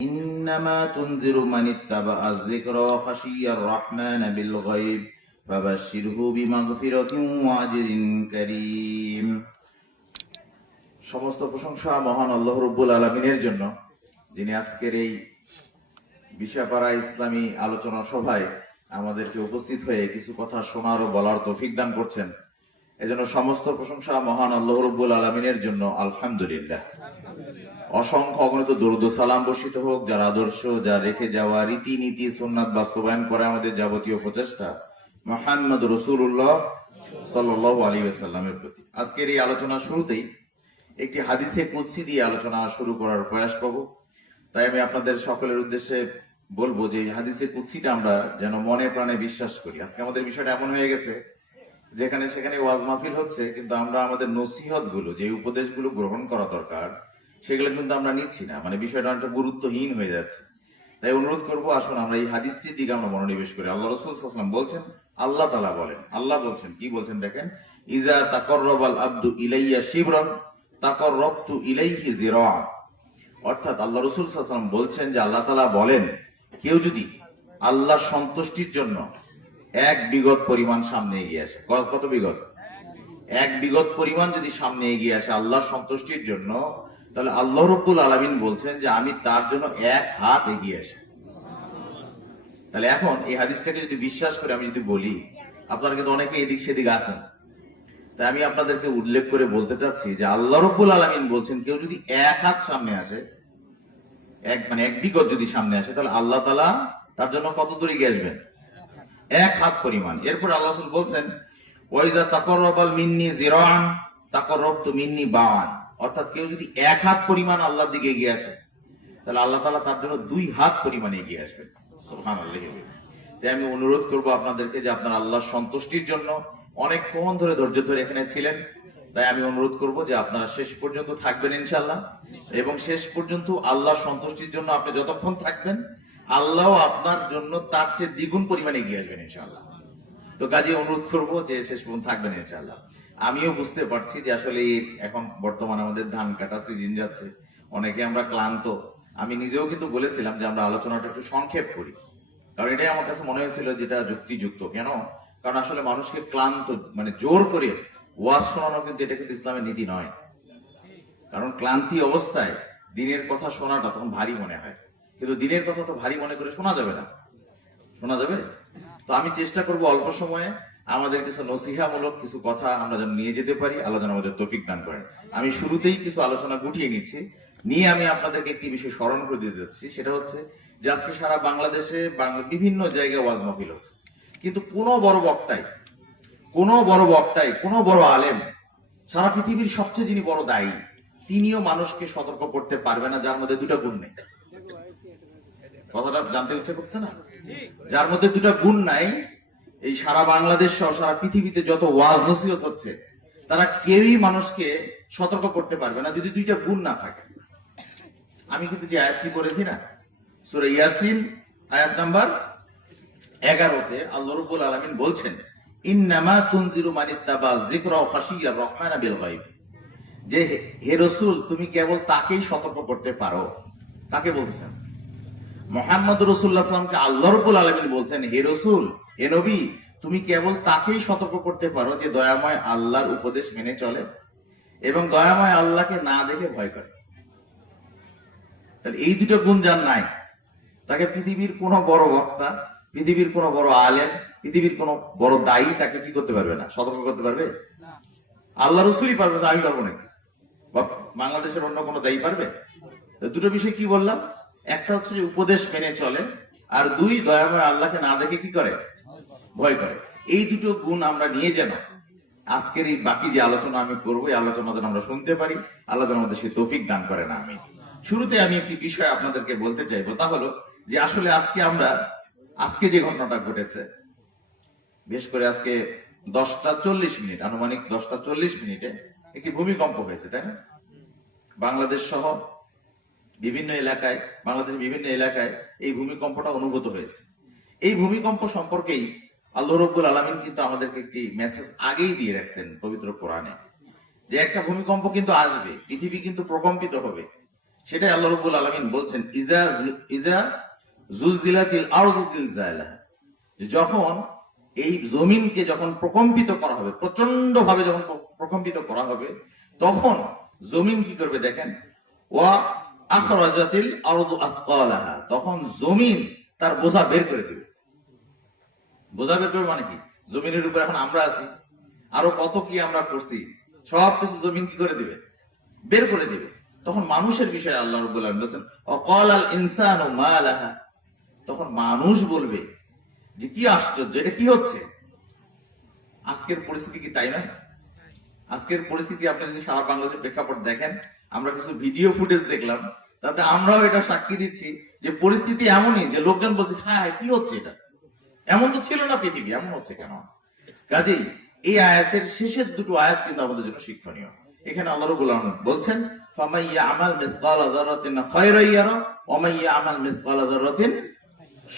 إنما تنذر من اتبع الذكر وخشي الرحمن بالغيب فبشره بمغفرة وأجر كريم। সমস্ত প্রশংসা মহান আল্লাহ রাব্বুল আলামিনের জন্য, যিনি আজকের এই বিশাপাড়া ইসলামী আলোচনা সভায় আমাদেরকে উপস্থিত হয়ে কিছু কথা শোনার ও বলার তৌফিক দান করছেন। এজন্য সমস্ত প্রশংসা মহান আল্লাহ রাব্বুল আলামিনের জন্য, আলহামদুলিল্লাহ। অসংখ্য অগণিত দরুদ ও সালাম বর্ষিত হোক যার আদর্শ, যা রেখে যাওয়া রীতিনীতি সুন্নাত বাস্তবায়ন করে আমাদের যাবতীয় প্রচেষ্টা মুহাম্মদ রাসূলুল্লাহ সাল্লাল্লাহু আলাইহি ওয়াসাল্লামের প্রতি। আজকের এই আলোচনা শুরুতেই একটি হাদিসে কুদসি দিয়ে আলোচনা শুরু করার প্রয়াস করব। তাই আমি আপনাদের সকলের উদ্দেশ্যে বলবো যে এই হাদিসে কুদসিটা আমরা যেন মনে প্রাণে বিশ্বাস করি। আজকে আমাদের বিষয়টা এমন হয়ে গেছে, যেখানে সেখানে ওয়াজ মাহফিল হচ্ছে, কিন্তু আমরা আমাদের নসিহত গুলো, যে উপদেশগুলো গ্রহণ করা দরকার, সেগুলো কিন্তু আমরা নিচ্ছি না। মানে বিষয়টা অনেকটা গুরুত্বহীন হয়ে যাচ্ছে। তাই অনুরোধ করবো, আসুন আমরা এই হাদিসটির দিকে আমরা মনোনিবেশ করি। আল্লাহ রাসূল সাল্লাল্লাহু আলাইহি ওয়াসাল্লাম বলছেন, আল্লাহ তাআলা বলেন, আল্লাহ বলছেন, কি বলছেন দেখেন, ইজা তাকাররাবাল আবদু ইলাইয়া শিবরান তাকাররাবতু ইলাইহি যিরাআন। অর্থাৎ আল্লাহ রাসূল সাল্লাল্লাহু আলাইহি ওয়াসাল্লাম বলছেন যে আল্লাহ তাআলা বলেন, কেউ যদি আল্লাহর সন্তুষ্টির জন্য এক বিগত পরিমাণ সামনে এগিয়ে আসে, কত বিগত? এক বিগত পরিমাণ যদি সামনে এগিয়ে আসে আল্লাহর সন্তুষ্টির জন্য, তাহলে আল্লাহ রাব্বুল আলামিন বলছেন যে আমি তার জন্য এক হাত এগিয়ে আসি। তাহলে এখন এই হাদিসটাকে যদি বিশ্বাস করে আমি যদি বলি, আপনারা কিন্তু অনেকে এদিক সেদিক আছেন, তাই আমি আপনাদেরকে উল্লেখ করে বলতে চাচ্ছি যে আল্লাহ রাব্বুল আলামিন বলছেন কেউ যদি এক হাত সামনে আসে, এক বিগত যদি সামনে আসে, তাহলে আল্লাহ তাআলা তার জন্য কত দূর এগিয়ে আসবেন? এক হাত পরিমাণ। এরপর আল্লাহ রাসূল বলছেন, ওয়াইজা তাকাররাবাল মিন্নি যিরাআন তাকাররাবতু মিন্নি বা'আন। অর্থাৎ কেউ যদি এক হাত পরিমাণ আল্লাহর দিকে এগিয়ে আসে, তাহলে আল্লাহ তাআলা তার জন্য দুই হাত পরিমাণ এগিয়ে আসবেন। সুবহানাল্লাহ। তাই আমি অনুরোধ করব আপনাদেরকে যে আপনারা আল্লাহর সন্তুষ্টির জন্য অনেকক্ষণ ধরে ধৈর্য ধরে এখানে ছিলেন, তাই আমি অনুরোধ করব যে আপনারা শেষ পর্যন্ত থাকবেন ইনশাআল্লাহ। এবং শেষ পর্যন্ত আল্লাহর সন্তুষ্টির জন্য আপনি যতক্ষণ থাকবেন, আল্লাহ আপনার জন্য তার চেয়ে দ্বিগুণ পরিমাণে এগিয়ে আসবেন ইনশাআল্লাহ। তো কাজে অনুরোধ করবো যে শেষ পর্যন্ত থাকবেন ইনশাআল্লাহ। আমিও বুঝতে পারছি যে আসলে এখন বর্তমানে আমাদের ধান কাটা সিজন যাচ্ছে, অনেকে আমরা ক্লান্ত। আমি নিজেও কিন্তু বলেছিলাম যে আমরা আলোচনাটা একটু সংক্ষেপ করি, কারণ এটাই আমার কাছে মনে হয়েছিল যেটা যুক্তিযুক্ত। কেন? কারণ আসলে মানুষকে ক্লান্ত মানে জোর করে ওয়াজ শোনানো কিন্তু এটা কিন্তু ইসলামের নীতি নয়। কারণ ক্লান্তি অবস্থায় দিনের কথা শোনাটা তখন ভারী মনে হয়, কিন্তু দিনের কথা তো ভারী মনে করে শোনা যাবে না। শোনা যাবে? তো আমি চেষ্টা করব অল্প সময়ে আমাদের কিছু নসিহামূলক কিছু কথা আমরা যেন নিয়ে যেতে পারি। আল্লাহ যেন আমাদের তৌফিক দান করেন। আমি শুরুতেই কিছু আলোচনা গুটিয়ে নিচ্ছি, নিয়ে আমি আপনাদেরকে একটি বিষয় স্মরণ করে দিতে যাচ্ছি। সেটা হচ্ছে যে আজকে সারা বাংলাদেশে বিভিন্ন জায়গায় ওয়াজ মাহফিল হচ্ছে, কিন্তু কোনো বড় বক্তাই, কোনো বড় আলেম, সারা পৃথিবীর সবচেয়ে যিনি বড় দায়ী, তিনিও মানুষকে সতর্ক করতে পারবে না যার মধ্যে দুটা গুণ নেই। কথাটা জানতে ইচ্ছে করছে না? যার মধ্যে দুটা গুণ নাই, এই সারা বাংলাদেশ সহ সারা পৃথিবীতে যত ওয়াজ নসিহত হচ্ছে, তারা কেউই মানুষকে সতর্ক করতে পারবে না যদি দুইটা গুণ না থাকে। আমি কিন্তু যে আয়াতটি পড়েছি না, সূরা ইয়াসিন আয়াত নাম্বার 11-তে আল্লাহ রাব্বুল আলামিন বলছেন, ইন্নামা তুনজিরু মান ইত্তাবা যিকরা ওয়া খাশিয়া আর-রাহমান বিল গায়ব। যে হে রাসূল, তুমি কেবল তাকেই সতর্ক করতে পারো। কাকে বলছেন? মুহাম্মদ রাসূলুল্লাহ সাল্লাল্লাহু আলাইহি ওয়াসাল্লামকে আল্লাহ রাব্বুল আলামিন বলছেন, হে রাসূল, হে নবী, তুমি কেবল তাকেই সতর্ক করতে পারো যে দয়াময় আল্লাহর উপদেশ মেনে চলে এবং দয়াময় আল্লাহকে না দেখে ভয় করে। তাহলে এই দুটো গুণ যার নাই, তাকে পৃথিবীর কোন বড় বক্তা, পৃথিবীর কোন বড় আলেম, পৃথিবীর কোন বড় দায়ী তাকে কি করতে পারবে না? সতর্ক করতে পারবে? আল্লাহ রাসূলই পারবে, আমি পারবো নাকি? বাংলাদেশের অন্য কোন দায়ী পারবে? দুটো বিষয় কি বললাম, একটা হচ্ছে যে উপদেশ মেনে চলে, আর দুই, দয়াময় আল্লাহকে না দেখে কি করে? ভয় করে। এই দুটো গুণ আমরা নিয়ে যেন আজকের এই বাকি যে আলোচনা আমি করবো, এই আলোচনা যেন আমরা শুনতে পারি। আল্লাহ যেন আমাদের সেই তৌফিক দান করে না। আমি শুরুতে আমি একটি বিষয় আপনাদেরকে বলতে চাইবো, তা হলো যে আসলে আজকে যে ঘটনাটা ঘটেছে, বিশেষ করে আজকে 10:40 আনুমানিক 10:40 একটি ভূমিকম্প হয়েছে, তাই না? বাংলাদেশ সহ বাংলাদেশের বিভিন্ন এলাকায় এই ভূমিকম্পটা অনুভূত হয়েছে। এই ভূমিকম্প সম্পর্কেই আল্লাহ রাব্বুল আলামিন কিন্তু আমাদেরকে একটি মেসেজ আগেই দিয়ে রাখছেন পবিত্র কোরআনে, যে একটা ভূমিকম্প কিন্তু আসবে, পৃথিবী কিন্তু প্রকম্পিত হবে। সেটাই আল্লাহ রাব্বুল আলামিন বলছেন ইজা ইজা জুলজিলাতিল আরদু জিলজালাহা, যখন এই জমিনকে যখন প্রকম্পিত করা হবে, প্রচন্ড ভাবে যখন প্রকম্পিত করা হবে, তখন জমিন কি করবে দেখেন, ওয়া আখরাজাতিল আরদু আথকালাহা, তখন জমিন তার বোঝা বের করে দেবে। বোঝা বের করবে মানে কি, জমিনের উপর এখন আমরা আছি, আরো কত কি আমরা করছি, সবকিছু জমিন কি করে দিবে, বের করে দিবে। তখন মানুষের বিষয়ে আল্লাহ রাব্বুল আলামিন বলেন ওয়াকালাল ইনসানু মা লাহা, তখন মানুষ বলবে যে কি আশ্চর্য, এটা কি হচ্ছে। আজকের পরিস্থিতি কি তাই নয়? আজকের পরিস্থিতি আপনি যদি সারা বাংলাদেশের প্রেক্ষাপট দেখেন, আমরা কিছু ভিডিও ফুটেজ দেখলাম, তাতে আমরাও এটা সাক্ষী দিচ্ছি যে পরিস্থিতি এমনই যে লোকজন বলছে হ্যাঁ কি হচ্ছে, এটা এমন তো ছিল না পৃথিবী, এমন হচ্ছে কেন। কাজেই এই আয়াতের শেষের দুটো আয়াত কিন্তু আমাদের জন্য শিক্ষণীয়। এখানে আল্লাহ রাব্বুল আলামিন বলছেন ফামান ইয়ামাল মিসকালা যারাতিন খায়রান ইয়ারা ওয়া মান ইয়ামাল মিসকালা যারাতিন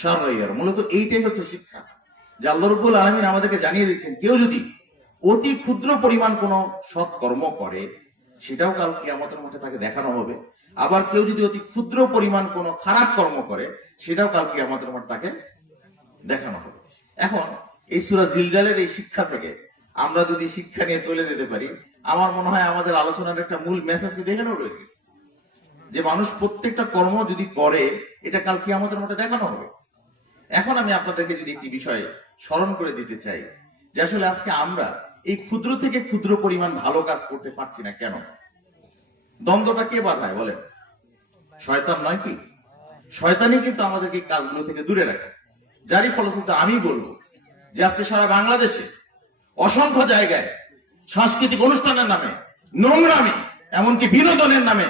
শাররান ইয়ারা। মূলত এইটাই হচ্ছে শিক্ষা, যে আল্লাহ রাব্বুল আলামিন আমাদেরকে জানিয়ে দিচ্ছেন কেউ যদি অতি ক্ষুদ্র পরিমাণ কোন সৎ কর্ম করে, সেটাও কাল কিয়ামতের মাঠে তাকে দেখানো হবে। আবার কেউ যদি অতি ক্ষুদ্র পরিমাণ কোন খারাপ কর্ম করে, সেটাও কাল কিয়ামতের মাঠে তাকে দেখানো হবে। এখন এই সূরা জিলজালের এই শিক্ষা থেকে আমরা যদি শিক্ষা নিয়ে চলে যেতে পারি, আমার মনে হয় আমাদের আলোচনার একটা মূল মেসেজ কিন্তু এখানেও রয়ে গেছে, যে মানুষ প্রত্যেকটা কর্ম যদি করে, এটা কাল কিয়ামতের মাঠে দেখানো হবে। এখন আমি আপনাদেরকে যদি একটি বিষয় স্মরণ করে দিতে চাই, যে আসলে আজকে আমরা এই ক্ষুদ্র থেকে ক্ষুদ্র পরিমাণ ভালো কাজ করতে পারছি না কেন? দ্বন্দ্বটা কে বাধায় বলেন? শয়তান নয় কি? শয়তানই কিন্তু আমাদেরকে এই কাজগুলো থেকে দূরে রাখে। যারই ফলশ্রুতিতে আমি বলবো যে আজকে সারা বাংলাদেশে অসংখ্য জায়গায় সাংস্কৃতিক অনুষ্ঠানের নামে নোংরামি, এমনকি বিনোদনের নামে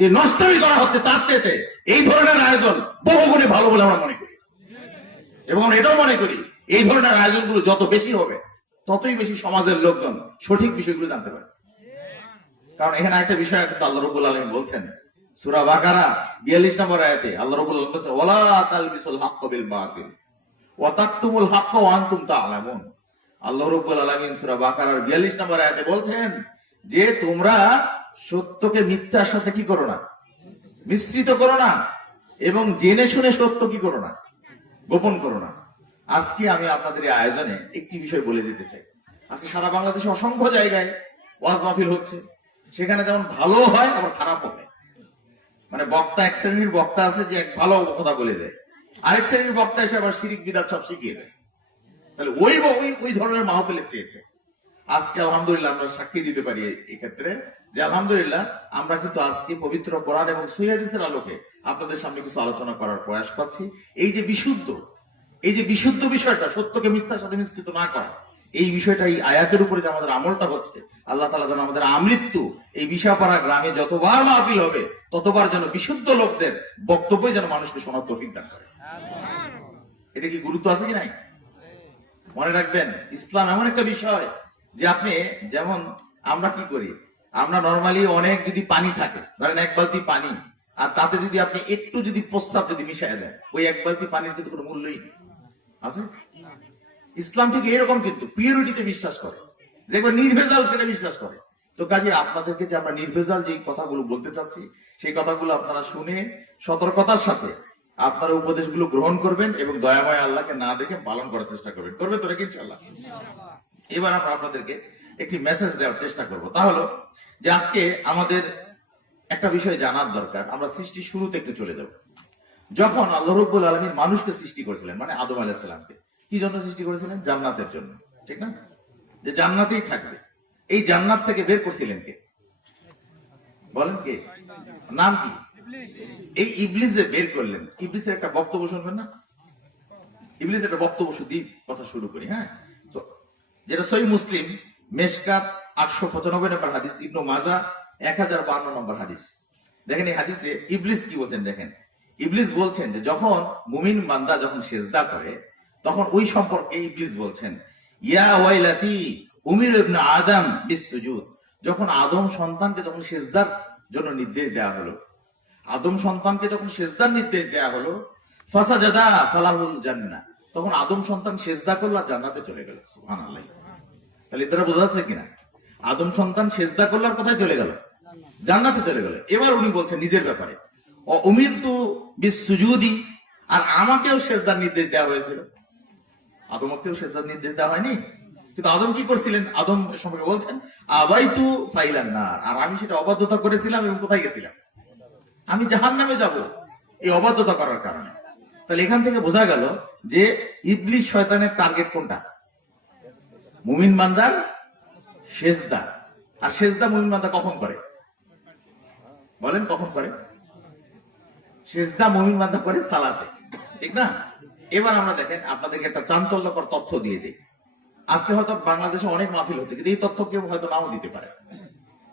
যে নষ্টামি করা হচ্ছে, তার চাইতে এই ধরনের আয়োজন বহুগুণে ভালো বলে আমরা মনে করি। এবং আমরা এটাও মনে করি এই ধরনের আয়োজনগুলো যত বেশি হবে, ততই বেশি সমাজের লোকজন সঠিক বিষয়গুলো জানতে পারে। কারণ এখানে একটা বিষয় আল্লাহ রাব্বুল আলামিন বলছেন সূরা বাকারা 42 নম্বর আয়াতে, আল্লাহ রাব্বুল আলামিন বলেছেন ওয়ালা তালবিসুল হাক্কা বিল বাতিল ওয়া তাকতুমুল হাক্কা ওয়া আনতুম তা'লামুন। আল্লাহ রাব্বুল আলামিন সূরা বাকারার 42 নম্বর আয়াতে বলছেন যে তোমরা সত্যকে মিথ্যার সাথে কি করো না, মিশ্রিত করো না, এবং জেনে শুনে সত্য কি করো না, গোপন করো না। আজকে আমি আপনাদের এই আয়োজনে একটি বিষয় বলে দিতে চাই। আজকে সারা বাংলাদেশে অসংখ্য জায়গায় ওয়াজ মাহফিল হচ্ছে, সেখানে যেমন ভালো হয় আবার খারাপ হয়। মানে বক্তা, এক শ্রেণীর বক্তা আছে যে এক ভালো কথা বলে দেয়, আরেক শ্রেণীর বক্তা এসে আবার শিরিক বিদআত সব শিখিয়ে দেয়। তাহলে ওই ধরনের মাহফিলের চেয়ে আজকে আলহামদুলিল্লাহ আমরা সাক্ষী দিতে পারি এই ক্ষেত্রে যে আলহামদুলিল্লাহ আমরা কিন্তু আজকে পবিত্র কোরআন এবং সহিহ হাদিসের আলোকে আপনাদের সামনে কিছু আলোচনা করার প্রয়াস পাচ্ছি। এই যে বিশুদ্ধ বিষয়টা, সত্যকে মিথ্যার সাথে মিশ্রিত না করা, এই বিষয়টা এই আয়াতের উপরে যে আমাদের আমলটা হচ্ছে, আল্লাহ তাআলা যেন আমাদের আমৃত্যু এই বিশাপাড়া গ্রামে যতবার মাহফিল হবে ততবার যেন বিশুদ্ধ লোকদের বক্তব্যই যেন মানুষকে শোনার তৌফিক দান করে। এটা কি গুরুত্ব আছে কি নাই? মনে রাখবেন, ইসলাম এমন একটা বিষয় যে আপনি যেমন আমরা কি করি, আমরা নরমালি অনেক যদি পানি থাকে, ধরেন এক বালতি পানি, আর তাতে যদি আপনি একটু যদি প্রস্রাব যদি মিশাই দেন, ওই এক বালতি পানির কিন্তু কোনো মূল্যই আছে। ইসলাম ঠিক এরকম, কিন্তু পিউরিটিতে বিশ্বাস করে, যে একবার নির্ভেজাল সেটা বিশ্বাস করে। তো কাজে আপনাদেরকে যে আমরা নির্ভেজাল যে কথাগুলো বলতে চাচ্ছি, সেই কথাগুলো আপনারা শুনে সতর্কতার সাথে আপনারা উপদেশগুলো গ্রহণ করবেন এবং দয়াময় আল্লাহকে না দেখে পালন করার চেষ্টা করবেন। করবে তো নাকি ইনশাআল্লাহ? এবার আমরা আপনাদেরকে একটি মেসেজ দেওয়ার চেষ্টা করব। তা হলো যে আজকে আমাদের একটা বিষয় জানার দরকার। আমরা সৃষ্টির শুরুতে একটু চলে যাব। যখন আল্লাহ রাব্বুল আলামিন মানুষকে সৃষ্টি করেছিলেন, মানে আদম আলাইহিস সালামকে, কি জন্য সৃষ্টি করেছিলেন? জান্নাতের জন্য, ঠিক না? যে জান্নাতেই থাকবে। এই জান্নাত থেকে বের করছিলেন কে? বলেন কে? নাম কি? এই ইবলিস যে বের করলেন, ইবলিসের একটা বক্তব্য শুনবেন না? ইবলিস একটা বক্তব্য দিয়ে কথা শুরু করি। হ্যাঁ, তো যেটা সহিহ মুসলিম মেশকাত 895 নম্বর হাদিস, ইবনে মাজাহ 1052 নম্বর হাদিস। দেখেন এই হাদিসে ইবলিস কি বলছেন, দেখেন। ইবলিস বলছেন যে যখন মুমিন বান্দা যখন সিজদা করে, তখন ওই সম্পর্কে ইবলিস বলছেন ইয়া ওয়াইলাতি উমির ইবনে আদম বিসসুজুদ। যখন আদম সন্তানকে যখন সিজদার জন্য নির্দেশ দেওয়া হলো, আদম সন্তানকে যখন সিজদার নির্দেশ দেওয়া হলো, ফাসাজাদা ফালাহুল জান্নাহ, তখন আদম সন্তান সিজদা করলো আর জান্নাতে চলে গেল। সুবহানাল্লাহ। তাহলে এটা বোঝা যাচ্ছে কিনা? আদম সন্তান সিজদা করলো আর কোথায় চলে গেল? জান্নাতে চলে গেল। এবার উনি বলছেন নিজের ব্যাপারে, উমিরতু বিসসুজুদি, আর আমাকেও সেজদার নির্দেশ দেওয়া হয়েছিল। আদমকেও সেজদার নির্দেশ দেওয়া হয়নি, কিন্তু আদম কি করছিলেন? আদম সম্পর্কে বলছেন আবাইতু ফাইলান নার, আর আমি সেটা অবাধ্যতা করেছিলাম এবং কোথায় গেছিলাম? আমি জাহান্নামে যাব এই অবাধ্যতা করার কারণে। তাহলে এখান থেকে বোঝা গেল যে ইবলিস শয়তানের টার্গেট কোনটা? মুমিন বান্দার সেজদা। আর সেজদা মুমিন বান্দা কখন করে? বলেন কখন করে? সেজদা মুমিন বান্দা করে সালাতে, ঠিক না? এবার আমরা দেখেন আপনাদেরকে একটা চাঞ্চল্যকর তথ্য দিয়ে যাই। আজকে হয়তো বাংলাদেশে অনেক মাহফিল হচ্ছে, কিন্তু এই তথ্য কেউ হয়তো নাও দিতে পারে।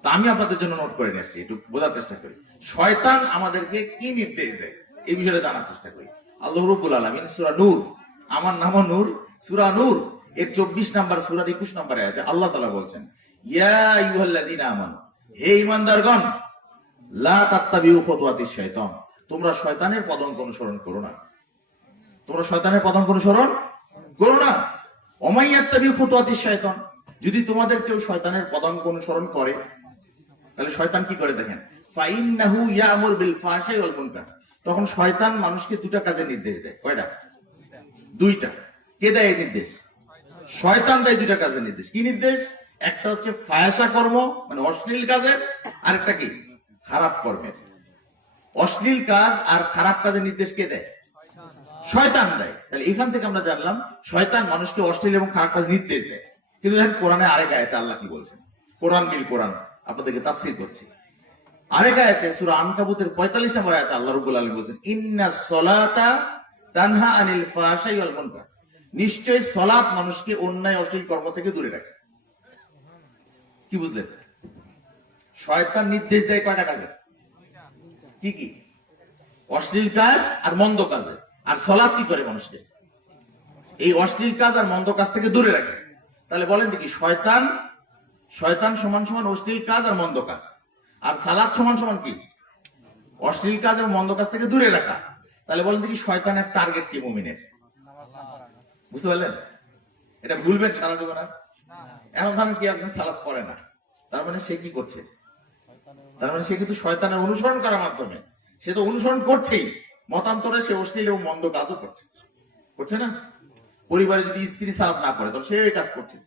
তা আমি আপনাদের জন্য নোট করে নিয়ে আসছি, একটু বোঝার চেষ্টা করি শয়তান আমাদেরকে কি নির্দেশ দেয় এই বিষয়টা জানার চেষ্টা করি। আল্লাহ রাব্বুল আলামিন সূরা নূর, আমার নামও নূর, সূরা নূর এর 24 নাম্বার সূরার 21 নম্বর আয়াতে আল্লাহ তাআলা বলছেন, ইয়া আইয়ুহাল্লাযীনা আমানু, হে ঈমানদারগণ, লা তাত্তাবিউ খুতুওয়াতিশ শাইতান, তোমরা শয়তানের পদাঙ্ক অনুসরণ করো না। তোমরা শয়তানের পদাঙ্ক অনুসরণ করো না। ওমাইয়াত্তাবিউ খুতুওয়াতিশ শাইতান, যদি তোমাদের কেউ শয়তানের পদাঙ্ক অনুসরণ করে, তাহলে শয়তান কি করে দেখেন, ফাইন্নাহু ইয়ামুর বিল ফাহশাই ওয়াল মুনকার, তখন শয়তান মানুষকে দুটা কাজের নির্দেশ দেয়। কয়টা? দুইটা। কে দেয় এই নির্দেশ? শয়তান দেয় দুইটা কাজের নির্দেশ। কি নির্দেশ? একটা হচ্ছে ফাহশা কর্ম, মানে অশ্লীল কাজের, আরেকটা কি? খারাপ কর্মের। অশ্লীল কাজ আর খারাপ কাজের নির্দেশ কে দেয়? শয়তান দেয়। তাহলে এখান থেকে আমরা জানলাম শয়তান মানুষকে অশ্লীল এবং খারাপ কাজ নির্দেশ দেয়। কিন্তু দেখেন কোরআনে আরেক আয়াতে আল্লাহ কি বলছেন, কোরআন বিল কোরআন আপনাদেরকে তাফসীর করছি। আরেক আয়াতে সূরা আনকাবুতের 45 নম্বর আয়াতে আল্লাহ রাব্বুল আলামিন বলেন, ইন্নাস সালাতা তানহা আনিল ফাহশাই ওয়াল মুনকার, নিশ্চয় সালাত মানুষকে অন্যায় অশ্লীল কর্ম থেকে দূরে রাখে। কি বুঝলেন? শয়তান নির্দেশ দেয় কয়টা কাজে? কি কি? অশ্লীল কাজ আর মন্দ কাজে। আর সালাত কি করে? মানুষকে এই অশ্লীল কাজ আর মন্দ কাজ থেকে দূরে রাখে। তাহলে বলেন দেখি, শয়তান সমান সমান অশ্লীল কাজ আর মন্দ কাজ, আর সালাত সমান সমান কি? অশ্লীল কাজ এবং মন্দ কাজ থেকে দূরে রাখা। তাহলে বলেন দেখি শয়তানের টার্গেট কি মুমিনের? বুঝতে পারলেন? এটা ভুলবেন সারা জীবন। এমন ধরেন কি আপনি সালাত করে না, তার মানে সে কি করছে? তার মানে সে কিন্তু শয়তানের অনুসরণ করার মাধ্যমে, সে তো অনুসরণ করছেই, মতান্তরে সে অশ্লীল এবং মন্দ কাজও করছে না? পরিবারে যদি স্ত্রী সালাত না করে তাহলে সে এই কাজ করছে।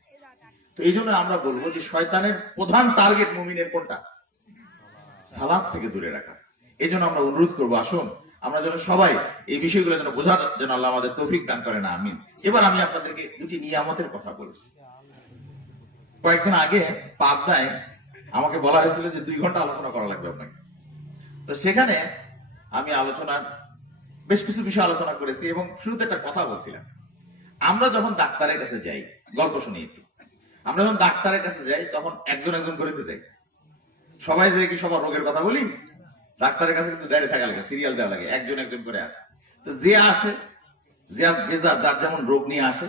তো এই জন্য আমরা বলবো যে শয়তানের প্রধান টার্গেট মুমিনের কোনটা? সালাত থেকে দূরে রাখা। এই জন্য আমরা অনুরোধ করবো, আসুন আমরা যেন সবাই এই বিষয়গুলো যেন বোঝার জন্য আল্লাহ আমাদের তৌফিক দান করেন, আমিন। এবার আমি আপনাদেরকে দুটি নিয়ামতের কথা বলব। কয়েকদিন আগে পাবনায় আমাকে বলা হয়েছিল যে 2 ঘন্টা আলোচনা করা লাগবে আপনাকে। তো সেখানে আমি আলোচনার বেশ কিছু বিষয় আলোচনা করেছি এবং শুরুতে একটা কথা বলছিলাম। আমরা যখন ডাক্তারের কাছে যাই, গল্প শুনি একটু, আমরা যখন ডাক্তারের কাছে যাই তখন একজন একজন করে তো যাই, সবাই যে কি সবার রোগের কথা বলি? ডাক্তারের কাছে কিন্তু দাঁড়িয়ে থাকা লাগে, সিরিয়াল দেওয়া লাগে, একজন একজন করে আসে। তো যে আসে, যার যেমন রোগ নিয়ে আসে,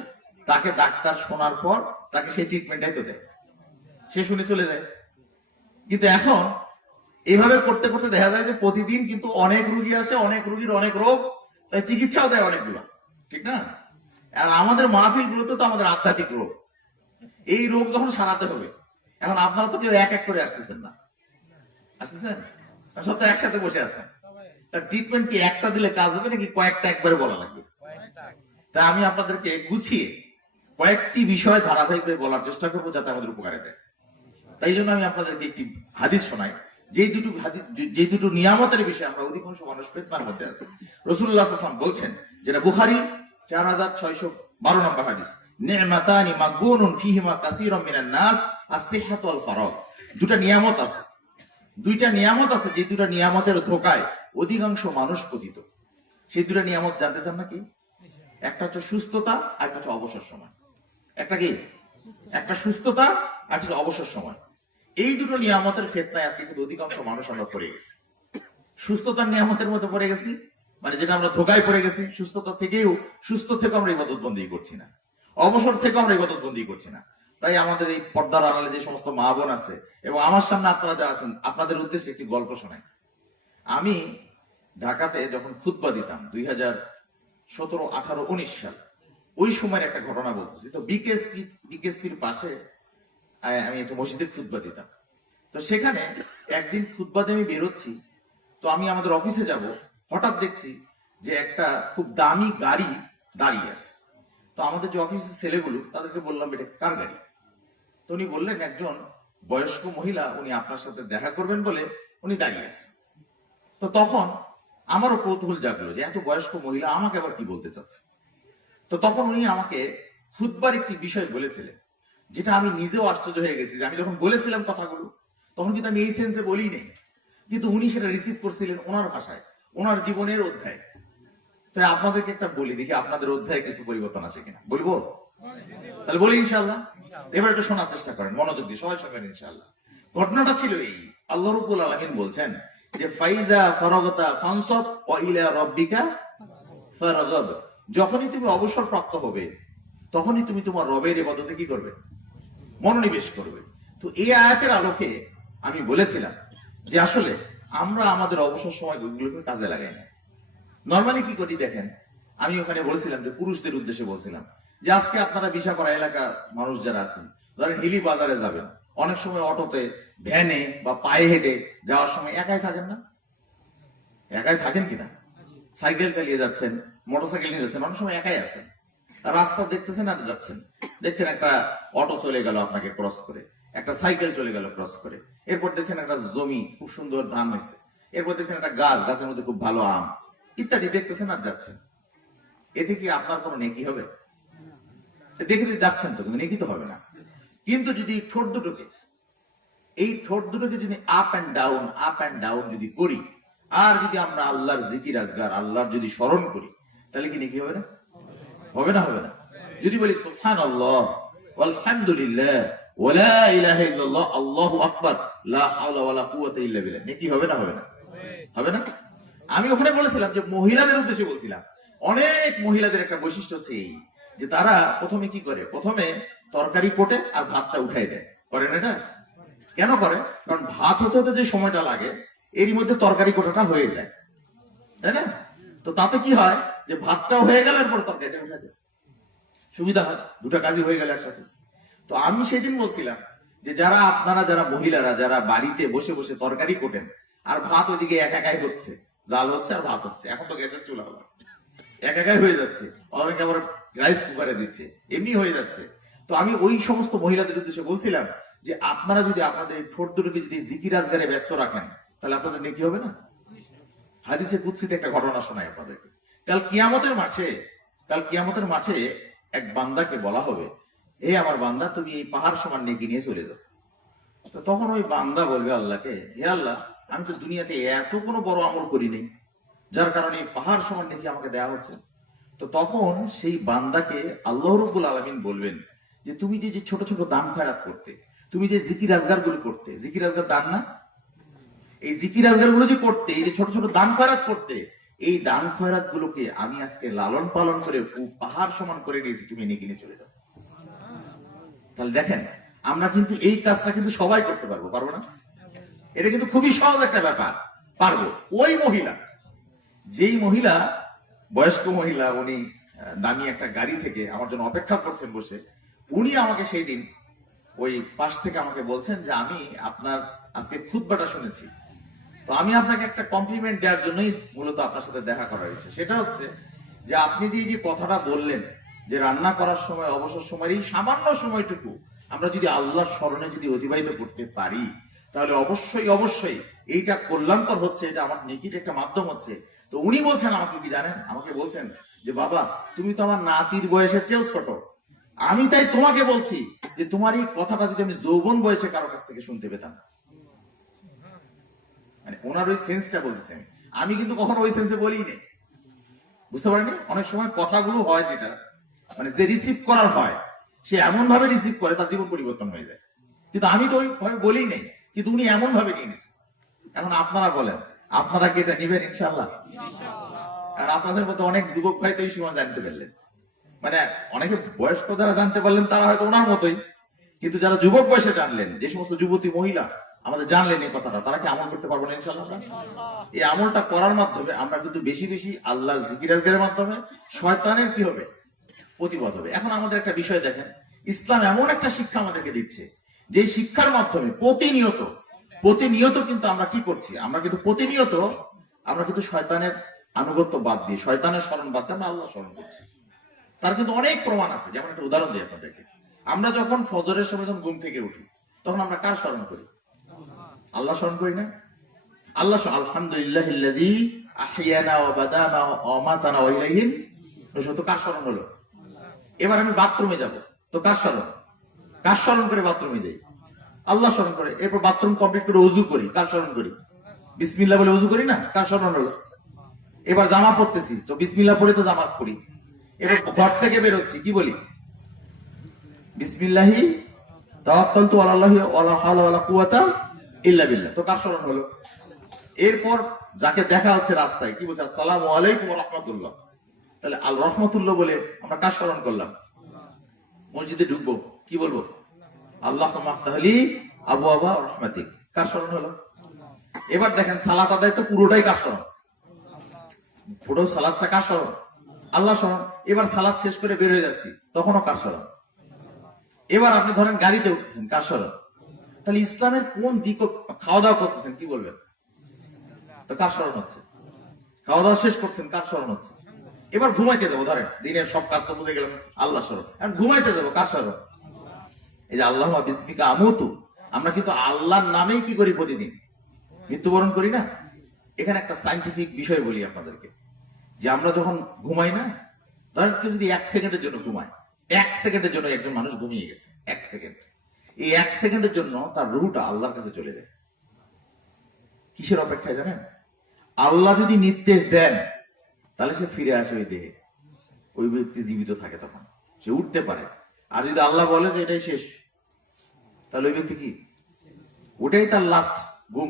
তাকে ডাক্তার শোনার পর তাকে সেই ট্রিটমেন্টটাই তো দেয়, সে শুনে চলে যায়। কিন্তু এখন এইভাবে করতে করতে দেখা যায় যে প্রতিদিন কিন্তু অনেক রুগী আসে, অনেক রুগীর অনেক রোগ, তাই চিকিৎসাও দেয় অনেকগুলো, ঠিক না? আর আমাদের মাহফিল গুলোতে তো আমাদের আধ্যাত্মিক রোগ, এই রোগ যখন সারাতে হবে, এখন আপনারা তো কেউ এক এক করে আসতেছেন না, আসতেছেন সব তো একসাথে বসে আছেন। তার ট্রিটমেন্ট কি একটা দিলে কাজ হবে নাকি কয়েকটা একবারে বলা লাগবে? তা আমি আপনাদেরকে গুছিয়ে কয়েকটি বিষয় ধারাবাহিকভাবে বলার চেষ্টা করবো যাতে আমাদের উপকারে দেয়। তাই জন্য আমি আপনাদেরকে একটি হাদিস শোনাই, যে দুটো নিয়ামতের বিষয়ে আমরা অধিকাংশ মানুষ ফিতনার মধ্যে আছে। রাসূলুল্লাহ সাল্লাল্লাহু আলাইহি ওয়াসাল্লাম বলছেন, যেটা বুখারী 4612 নম্বর হাদিস, নি'মাতানি মাগবুনুন ফীহিমা কাসীরুম মিনান নাস আস-সিহহাতু ওয়াল ফারাগ। দুটো নিয়ামত আছে, যে দুটো নিয়ামতের ধোঁকায় অধিকাংশ মানুষ পতিত। সেই দুটো নিয়ামত জানতে চান নাকি? একটা হচ্ছে সুস্থতা, আর একটা হচ্ছে অবসর সময়। একটা কি? একটা সুস্থতা, আর একটা অবসর সময়। এই দুটো নিয়ামতের ফিতনায় আজকে কিন্তু অধিকাংশ মানুষ আমরা পড়ে গেছি। সুস্থতার নিয়ামতের মধ্যে পড়ে গেছি, মানে যেটা আমরা ধোকায় পড়ে গেছি। সুস্থ থেকে আমরা ইবাদত বন্দী করছি না, অবসর থেকে আমরা ইবাদত বন্দী করছি না। তাই আমাদের এই পর্দার আড়ালে যে সমস্ত মা বোন আছে এবং আমার সামনে আপনারা যারা আছেন, আপনাদের উদ্দেশ্যে একটি গল্প শোনাই। আমি ঢাকাতে যখন খুতবা দিতাম 2017, 18, 19 সাল, ওই সময়ের একটা ঘটনা বলতেছি। তো বিকেএসপির পাশে আমি একটা মসজিদে খুতবা দিতাম। তো সেখানে একদিন খুতবাতে আমি বেরোচ্ছি, তো আমি আমাদের অফিসে যাব, হঠাৎ দেখছি যে একটা খুব দামি গাড়ি দাঁড়িয়ে আছে। তো আমাদের যে অফিসের ছেলেগুলো তাদেরকে বললাম এটা কার গাড়ি? তো উনি বললেন একজন বয়স্ক মহিলা, উনি আপনার সাথে দেখা করবেন বলে উনি দাঁড়িয়ে আছে। তো তখন আমারও কৌতূহল জাগলো যে এত বয়স্ক মহিলা আমাকে আবার কি বলতে চাচ্ছে। তো তখন উনি আমাকে খুতবার একটি বিষয় বলেছিলেন, যেটা আমি নিজেও আশ্চর্য হয়ে গেছি যে আমি যখন বলেছিলাম কথাগুলো তখন কিন্তু আমি এই সেন্সে বলি নেই, কিন্তু উনি সেটা রিসিভ করছিলেন ওনার ভাষায়, ওনার জীবনের অধ্যায়। তাই আপনাদেরকে একটা বলি, দেখি আপনাদের অধ্যায়ে কিছু পরিবর্তন আসে কিনা। বলবো? তাহলে বলি ইনশাআল্লাহ। এবার একটু শোনার চেষ্টা করেন মনোযোগ দিয়ে, সবাই সবাই ইনশাআল্লাহ। ঘটনাটা ছিল এই, আল্লাহ রাব্বুল আলামিন বলছেন যে ফাইজা ফারাগতা ফানসাব ওয়া ইলা রাব্বিকা ফারগাব, যখনই তুমি অবসর প্রাপ্ত হবে তখনই তুমি তোমার রবের ইবাদতে কি করবে? মনোনিবেশ করবে। তো এই আয়াতের আলোকে আমি বলেছিলাম যে আসলে আমরা আমাদের অবসর সময়গুলোকে কাজে লাগাই না। নরমালি কি করি দেখেন, আমি ওখানে বলছিলাম যে পুরুষদের উদ্দেশ্যে বলছিলাম যে আজকে আপনারা বিশাপাড়া এলাকা মানুষ যারা আছেন, ধরেন হিলি বাজারে যাবেন, অনেক সময় অটোতে, ভ্যানে বা পায়ে হেঁটে যাওয়ার সময় একাই থাকেন না? একাই থাকেন কিনা? সাইকেল চালিয়ে যাচ্ছেন, মোটরসাইকেল নিয়ে যাচ্ছেন, অনেক সময় একাই আছেন। রাস্তা দেখতেছেন আর যাচ্ছেন, দেখছেন একটা অটো চলে গেল আপনাকে ক্রস করে, একটা সাইকেল চলে গেল ক্রস করে, এরপর দেখছেন একটা জমি খুব সুন্দর ধান হয়েছে, এরপর দেখছেন একটা গাছ, গাছের মধ্যে খুব ভালো আম ইত্যাদি দেখতেছেন আর যাচ্ছেন। এতে কি আপনার কোনো নেকি হবে? দেখে যাচ্ছেন তো, কিন্তু নেকি তো হবে না। কিন্তু যদি ঠোঁট দুটোকে, এই ঠোঁট দুটোকে যদি আপ অ্যান্ড ডাউন যদি করি, আর যদি আমরা আল্লাহর জিকির আজগার, আল্লাহর যদি স্মরণ করি, তাহলে কি নেকি হবে না? হবে না? হবে না? যদি বলি সুবহানাল্লাহ আলহামদুলিল্লাহ ওয়ালা ইলাহা ইল্লাল্লাহ আল্লাহু আকবার লা হাওলা ওয়ালা কুওয়াতা ইল্লা বিল্লাহ, নেকি হবে না? হবে না? হবে না? আমি ওখানে বলেছিলাম যে মহিলাদের উদ্দেশ্যে বলছিলাম, অনেক মহিলাদের একটা বৈশিষ্ট্য হচ্ছে এই যে তারা প্রথমে কি করে, প্রথমে তরকারি কোটে আর ভাতটা উঠাই দেয়। করেন এটা? কেন করে? কারণ ভাত হতে হতে যে সময়টা লাগে এরই মধ্যে তরকারি কোটাটা হয়ে যায়, তাই না? তো তাতে কি হয় যে ভাতটাও হয়ে গেল, এরপর তরকারিটা উঠে দেয়, সুবিধা হয়, দুটা কাজই হয়ে গেল একসাথে। তো আমি সেদিন বলছিলাম যে যারা আপনারা, যারা মহিলারা, যারা বাড়িতে বসে বসে তরকারি কোটেন আর ভাত ওইদিকে একাই হচ্ছে, জাল হচ্ছে আর ভাত হচ্ছে, এখন তো গ্যাসের চুলা হলো, একাই হয়ে যাচ্ছে, অনেকে আবার রাইস কুকারে দিচ্ছে, এমনি হয়ে যাচ্ছে। তো আমি ওই সমস্ত মহিলাদের উদ্দেশ্যে বলছিলাম যে আপনারা যদি আপনাদের ঠোঁট দুটোকে যদি জিকির আজগারে ব্যস্ত রাখেন, তাহলে আপনাদের নেকি হবে না? হাদিসে কুদসিতে একটা ঘটনা শোনাই আপনাদেরকে। কাল কিয়ামতের মাঠে এক বান্দাকে বলা হবে, হে আমার বান্দা, তুমি এই পাহাড় সমান নেকি নিয়ে চলে যাও। তো তখন ওই বান্দা বলবে আল্লাহকে, হে আল্লাহ, আমি তো দুনিয়াতে এত কোনো বড় আমল করি নাই, যার কারণে পাহাড় সমান নেকি আমাকে দেওয়া হচ্ছে। তো তখন সেই বান্দাকে আল্লাহ রাব্বুল আলামিন বলবেন যে তুমি যে যে ছোট ছোট দান খয়রাত করতে, তুমি যে জিকির আজগার গুলো করতে, জিকির আজগার দান না, এই জিকির আজগার গুলো যে করতে, এই যে ছোট ছোট দান খয়রাত করতে, এই দান খয়রাত গুলোকে আমি আজকে লালন পালন করে পাহাড় সমান করে নিয়েছি, তুমি নেকি নিয়ে চলে যাও। তাহলে দেখেন, আমরা কিন্তু এই কাজটা কিন্তু সবাই করতে পারবো, পারবো না? এটা কিন্তু খুবই সহজ একটা ব্যাপার, পারবো। ওই মহিলা, যেই মহিলা বয়স্ক মহিলা, উনি দামি একটা গাড়ি থেকে আমার জন্য অপেক্ষা করছেন বসে, উনি আমাকে সেই দিন ওই পাশ থেকে আমাকে বলছেন যে আমি আপনার আজকে খুতবাটা শুনেছি, তো আমি আপনাকে একটা কমপ্লিমেন্ট দেওয়ার জন্যই মূলত আপনার সাথে দেখা করার ইচ্ছে। সেটা হচ্ছে যে আপনি যে যে কথাটা বললেন যে রান্না করার সময়, অবসর সময়, এই সামান্য সময়টুকু আমরা যদি আল্লাহর স্মরণে যদি অতিবাহিত করতে পারি, তাহলে অবশ্যই অবশ্যই এইটা কল্যাণকর হচ্ছে, এটা আমার নেকির একটা মাধ্যম হচ্ছে। তো উনি বলছেন আমাকে কি জানেন, আমাকে বলছেন যে বাবা, তুমি তো আমার নাতির বয়সের চেয়েও ছোট, আমি তাই তোমাকে বলছি যে তোমার এই কথাটা যদি আমি যৌবন বয়সে কারো কাছ থেকে শুনতে পেতাম। মানে ওনার ওই সেন্সটা বলছেন, আমি কিন্তু কখনো ওই সেন্সে বলি নেই, বুঝতে পারেনি? অনেক সময় কথাগুলো হয় যেটা মানে যে রিসিভ করার হয়, সে এমন ভাবে রিসিভ করে তার জীবন পরিবর্তন হয়ে যায়, কিন্তু আমি তো ওইভাবে বলি নেই, কিন্তু উনি এমন ভাবে নিয়ে নিছে। এখন আপনারা বলেন, আপনারা কি এটা নিবেন? ইনশাআল্লাহ। আর আপনাদের মধ্যে অনেক যুবক ভাই তো এই সময় জানতে পারলেন, মানে অনেকে বয়স্ক যারা জানতে পারলেন তারা হয়তো ওনার মতোই, কিন্তু যারা যুবক বয়সে জানলেন, যে সমস্ত যুবতী মহিলা আমাদের জানলেন এই কথাটা, তারা কি আমল করতে পারবো না ইনশাআল্লাহ? এই আমলটা করার মাধ্যমে আমরা কিন্তু বেশি বেশি আল্লাহর জিকির আজগারের মাধ্যমে শয়তানের কি হবে? প্রতিবাদ হবে। এখন আমাদের একটা বিষয় দেখেন, ইসলাম এমন একটা শিক্ষা আমাদেরকে দিচ্ছে যে শিক্ষার মাধ্যমে প্রতিনিয়ত প্রতিনিয়ত কিন্তু আমরা কি করছি, আমরা কিন্তু প্রতিনিয়ত আমরা কিন্তু শয়তানের আনুগত্য বাদ দিয়ে, শয়তানের স্মরণ বাদ দিয়ে আমরা আল্লাহ স্মরণ করছি। তার কিন্তু অনেক প্রমাণ আছে। যেমন একটা উদাহরণ দিই আপনাদেরকে। আমরা যখন ফজরের সময় যখন ঘুম থেকে উঠি, তখন আমরা কার স্মরণ করি? আল্লাহ স্মরণ করি না? আল্লাহ আলহামদুলিল্লাহিল্লাযী আহইয়ানা ওয়া বাদানা ওয়া আমাতানা ওয়া ইলাইহিন নুশুর। তো কার স্মরণ হলো? এবার আমি বাথরুমে যাব, তো কার স্মরণ? কার স্মরণ করে বাথরুমে যাই? আল্লাহ স্মরণ করে। এরপর বাথরুম কমপ্লিট করে ওযু করি, কার স্মরণ করি? বিসমিল্লাহ বলে ওযু করি না? কার স্মরণ হলো? এবার জামা পরতেছি, তো বিসমিল্লাহ পরে তো জামা পরি। এবার ঘর থেকে বের হচ্ছি, কি বলি? বিসমিল্লাহি তাওয়াক্কালতু আলাল্লাহি ওয়ালা হাওলা ওয়ালা কুওয়াতা ইল্লা বিল্লাহ। তো কার স্মরণ হলো? এরপর যাকে দেখা হচ্ছে রাস্তায়, কি বলছে? আসসালামু আলাইকুম ওয়া রাহমাতুল্লাহ। তাহলে আল রাহমাতুল্লাহ বলে আমরা কার স্মরণ করলাম? মসজিদে ঢুকবো, কি বলবো? আল্লাহুম্মা আফতাহলি আবওয়াবা রাহমাতিক। কার স্মরণ হলো? এবার দেখেন সালাত আদায় তো পুরোটাই কার স্মরণ? পুরো সালাতটা কার স্মরণ? আল্লাহ স্মরণ। এবার সালাত শেষ করে বের হয়ে যাচ্ছি, তখনও কার স্মরণ? এবার আপনি ধরেন গাড়িতে উঠতেছেন, কার স্মরণ? তাহলে ইসলামের কোন দিক? খাওয়া দাওয়া করতেছেন, কি বলবেন? তো কার স্মরণ হচ্ছে? খাওয়া দাওয়া শেষ করছেন, কার স্মরণ হচ্ছে? এবার ঘুমাইতে যাবো, ধরেন দিনের সব কাজ তো বুঝে গেলাম, আল্লাহ স্মরণ। আর ঘুমাইতে যাবো, কার স্মরণ? এই যে আল্লাহ বিসমিকা আমুতু, আমরা কিন্তু আল্লাহর নামেই কি করি? প্রতিদিন মৃত্যুবরণ করি না? এখানে একটা সায়েন্টিফিক বিষয় বলি আপনাদেরকে, যে আমরা যখন ঘুমাই না, ধরেন কেউ যদি 1 সেকেন্ডের জন্য ঘুমায়, 1 সেকেন্ডের জন্য একজন মানুষ ঘুমিয়ে গেছে, 1 সেকেন্ড, এই 1 সেকেন্ডের জন্য তার রুহটা আল্লাহর কাছে চলে যায়। কিসের অপেক্ষায় জানেন? আল্লাহ যদি নির্দেশ দেন, তাহলে সে ফিরে আসে ওই দেহে, ওই ব্যক্তি জীবিত থাকে, তখন সে উঠতে পারে। আর যদি আল্লাহ বলে যে এটাই শেষ, তাহলে ওই ব্যক্তি কি? ওটাই তার লাস্ট ঘুম,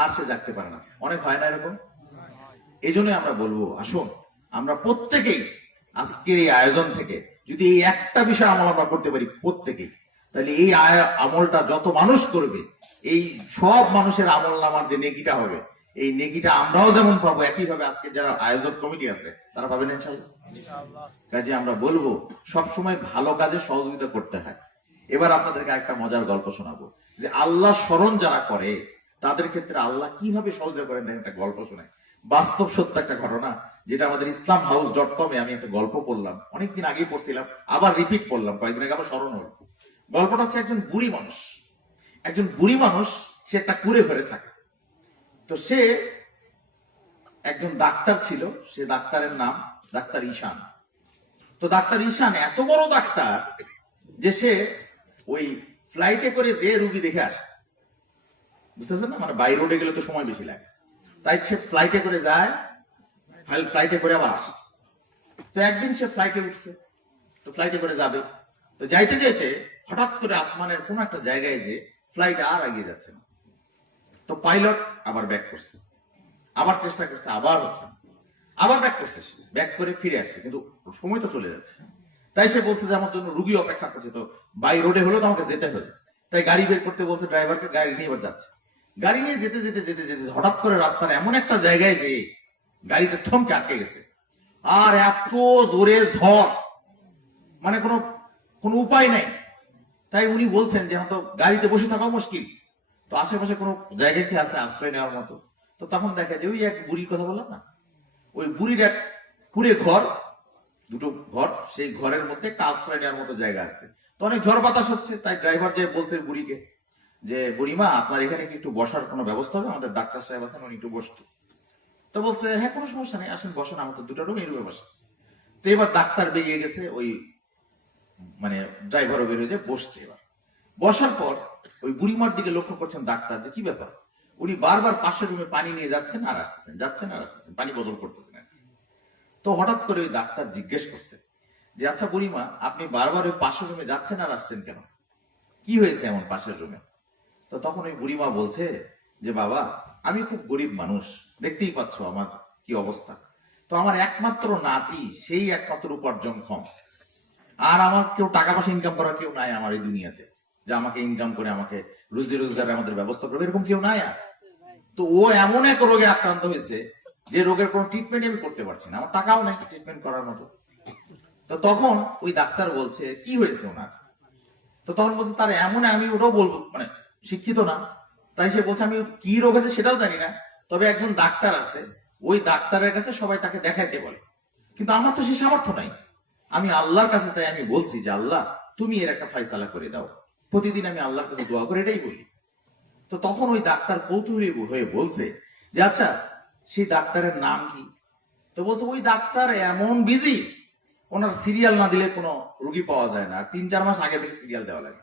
আর সে জাগতে পারে না। অনেক হয় না এরকম? এই জন্যই আমরা বলবো, আসুন আমরা প্রত্যেকেই আজকের এই আয়োজন থেকে যদি এই একটা বিষয় আমল আমরা করতে পারি প্রত্যেকেই, তাহলে এই আমলটা যত মানুষ করবে, এই সব মানুষের আমল নামার যে নেকিটা হবে, এই নেকিটা আমরাও যেমন পাবো, একইভাবে আজকে যারা আয়োজক কমিটি আছে তারা পাবেন ইনশাআল্লাহ। কাজে আমরা বলবো সবসময় ভালো কাজে সহযোগিতা করতে হয়। এবার আপনাদেরকে একটা মজার গল্প শোনাবো, যে আল্লাহ স্মরণ যারা করে তাদের ক্ষেত্রে আল্লাহ কিভাবে সহযোগিতা করেন। দেখেন একটা গল্প শোনায়, বাস্তব সত্য একটা ঘটনা, যেটা আমাদের islamhouse.com এ আমি একটা গল্প পড়লাম, অনেকদিন আগেই পড়ছিলাম, আবার রিপিট করলাম, কয়েকদিন আগে আবার স্মরণ হল। গল্পটা হচ্ছে একজন বুড়ি মানুষ, সে একটা কুঁড়ে ঘরে থাকে। তো সে একজন ডাক্তার ছিল, সে ডাক্তারের নাম ডাক্তার ঈশান। তো ডাক্তার ঈশান এত বড় ডাক্তার যে সে ওই ফ্লাইটে করে যে রুগী দেখে আসে, বুঝতেছেন না? মানে বাই রোডে গেলে তো সময় বেশি লাগে, তাই সে ফ্লাইটে করে যায়, ফ্লাইটে করে আবার আসে। তো একদিন সে ফ্লাইটে উঠছে, তো ফ্লাইটে করে যাবে, তো যাইতে যেতে হঠাৎ করে আসমানের কোন একটা জায়গায় যে ফ্লাইট আর এগিয়ে যাচ্ছে না। তো পাইলট আবার ব্যাক করছে, আবার চেষ্টা করছে, আবার হচ্ছে না, আবার ব্যাক করছে, ব্যাক করে ফিরে আসছে, কিন্তু সময় তো চলে যাচ্ছে। তাই সে বলছে যে আমার জন্য রুগী অপেক্ষা করছে, তো বাই রোডে হলো তো আমাকে যেতে হবে। তাই গাড়ি বের করতে বলছে ড্রাইভারকে, গাড়ি নিয়ে এবার যাচ্ছে। গাড়ি নিয়ে যেতে যেতে যেতে যেতে হঠাৎ করে রাস্তার এমন একটা জায়গায় যে গাড়িটা থমকে আটকে গেছে, আর এত জোরে ঝড়, মানে কোনো উপায় নাই। তাই উনি বলছেন যে হয়তো গাড়িতে বসে থাকাও মুশকিল, তো আশেপাশে কোনো জায়গায় কি আছে আশ্রয় নেওয়ার মতো? তো তখন দেখা যায় ওই এক বুড়ির কথা বললাম না, ওই বুড়ির এক কুঁড়ে ঘর, দুটো ঘর, সেই ঘরের মধ্যে একটা আশ্রয় নেওয়ার মতো জায়গা আছে। তো অনেক ঝড় বাতাস হচ্ছে, তাই ড্রাইভার যে বলছে বুড়িকে যে বুড়িমা আপনার এখানে কি একটু বসার কোনো ব্যবস্থা হবে? আমাদের ডাক্তার সাহেব আছেন, উনি একটু বসতে। তো বলছে হ্যাঁ কোনো সমস্যা নেই, আসেন বসেন, আমার তো দুটো রুম, এই রুমে বসে। তো এবার ডাক্তার বেরিয়ে গেছে, ওই মানে ড্রাইভারও বেরিয়ে যে বসছে। এবার বসার পর ওই বুড়িমার দিকে লক্ষ্য করছেন ডাক্তার, যে কি ব্যাপার, উনি বারবার পাশের রুমে পানি নিয়ে যাচ্ছেন আর আসতেছেন, যাচ্ছেন আর আসতেছেন, পানি বদল করতেছেন। তো হঠাৎ করে ওই ডাক্তার জিজ্ঞেস করছে যে আচ্ছা বুড়িমা, আপনি বারবার ওই পাশের রুমে যাচ্ছেন আর আসছেন কেন? কি হয়েছে এমন পাশের রুমে? তো তখন ওই বুড়িমা বলছে যে বাবা, আমি খুব গরিব মানুষ, দেখতেই পাচ্ছ আমার কি অবস্থা। তো আমার একমাত্র নাতি, সেই একমাত্র উপার্জনক্ষম, আর আমার কেউ টাকা পয়সা ইনকাম করার কেউ নাই আমার এই দুনিয়াতে, যে আমাকে ইনকাম করে আমাকে রুজি রোজগারের আমাদের ব্যবস্থা করবে, এরকম কেউ নাই। আর তো ও এমন এক রোগে আক্রান্ত হয়েছে যে রোগের কোনো ট্রিটমেন্ট আমি করতে পারছি না, আমার টাকাও নাই ট্রিটমেন্ট করার মতো। তো তখন ওই ডাক্তার বলছে কি হয়েছে ওনার? তো তখন বলছে তার এমন, আমি ওটাও বলবো, মানে শিক্ষিত না, তাই সে বলছে আমি কি রোগ আছে সেটাও জানি না, তবে একজন ডাক্তার আছে, ওই ডাক্তারের কাছে সবাই তাকে দেখাইতে বলে, কিন্তু আমার তো সে সামর্থ্য নাই। আমি আল্লাহর কাছে তাই আমি বলছি যে আল্লাহ তুমি এর একটা ফায়সালা করে দাও। প্রতিদিন আমি আল্লাহর কাছে দোয়া করে এটাই বলি। তো তখন ওই ডাক্তার কৌতূহলী হয়ে বলছে যে আচ্ছা সেই ডাক্তারের নাম কি? তো বলছে ওই ডাক্তার এমন বিজি, ওনার সিরিয়াল না দিলে কোনো রুগী পাওয়া যায় না, আর 3-4 মাস আগে থেকে সিরিয়াল দেওয়া লাগে।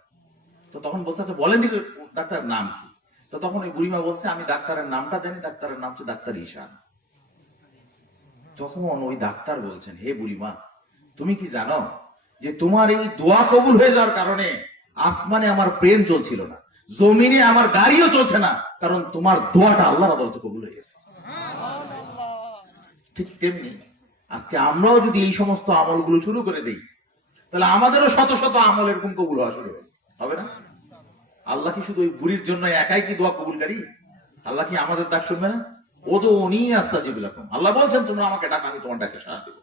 তো তখন বলছে আচ্ছা বলেন দিকে ডাক্তারের নাম কি? তো তখন ওই বুড়িমা বলছে আমি ডাক্তারের নামটা জানি, ডাক্তারের নাম হচ্ছে ডাক্তার ঈশান। তখন ওই ডাক্তার বলছেন হে বুড়িমা, তুমি কি জানো যে তোমার এই দোয়া কবুল হয়ে যাওয়ার কারণে আসমানে আমার প্লেন চলছিল না, জমিনে আমার গাড়িও চলছে না, কারণ তোমার দোয়াটা আল্লাহর আদালতে কবুল হয়ে গেছে। ঠিক তেমনি আজকে আমরাও যদি এই সমস্ত আমলগুলো শুরু করে দিই, তাহলে আমাদেরও শত শত আমল এরকম কবুল হওয়া শুরু হবে না? আল্লাহ কি শুধু ওই বুড়ির জন্য একাই কি দোয়া কবুলকারী? আল্লাহ কি আমাদের ডাক শুনবে না? ও তো উনি আস্তাজিবুল লাকুম, আল্লাহ বলছেন তোমরা আমাকে ডাক, আমি তোমার ডাকে সাড়া দেবো।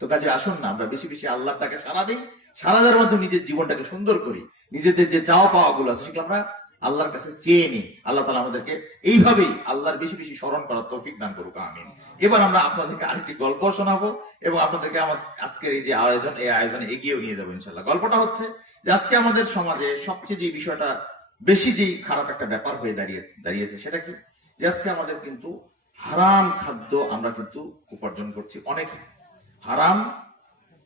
তো কাজে আসুন না আমরা বেশি বেশি আল্লাহর ডাকে সাড়া দিই, সাড়া দেওয়ার মাধ্যমে নিজের জীবনটাকে সুন্দর করি, নিজেদের যে চাওয়া পাওয়া গুলো আছে সেগুলো আমরা আল্লাহর কাছে চেয়ে নিই। আল্লাহ তাআলা আমাদেরকে এইভাবেই আল্লাহর বেশি বেশি স্মরণ করার তৌফিক দান করুক, আমিন। এবার আমরা আপনাদেরকে আরেকটি গল্প শোনাবো এবং আপনাদেরকে আমার আজকের এই যে আয়োজন, এই আয়োজনে এগিয়েও নিয়ে যাবো ইনশাল্লাহ। গল্পটা হচ্ছে যে আজকে আমাদের সমাজে সবচেয়ে যে বিষয়টা বেশি যেই খারাপ একটা ব্যাপার হয়ে দাঁড়িয়েছে সেটা কি, যে আজকে আমাদের কিন্তু হারাম খাদ্য আমরা কিন্তু উপার্জন করছি, অনেক হারাম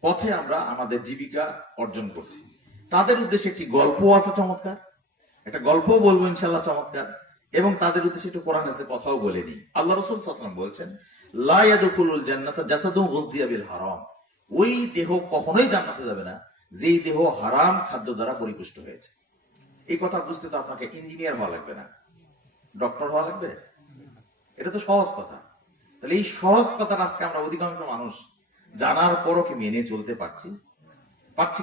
পথে আমরা আমাদের জীবিকা অর্জন করছি। তাদের উদ্দেশ্যে একটি গল্প আছে চমৎকার, একটা গল্প বলবো ইনশাল্লাহ চমৎকার, এবং তাদের উদ্দেশ্যে একটু কোরআন আছে কথাও বলে নিই। আল্লাহ রাসূল সাল্লাল্লাহু আলাইহি ওয়াসাল্লাম বলছেন লা ইয়াদখুলুল জান্নাতা জাসাদুন গুযিয়া বিল হারাম, ওই দেহ কখনোই জান্নাতে যাবে না যেই দেহ হারাম খাদ্য দ্বারা পরিপুষ্ট হয়েছে। এই কথা বুঝতে তো আপনাকে ইঞ্জিনিয়ার হওয়া লাগবে না, ডক্টর হওয়া লাগবে, এটা তো সহজ কথা। তাহলে এই সহজ কথাটা আজকে আমরা অধিকাংশ মানুষ জানার পরও কি মেনে চলতে পারছি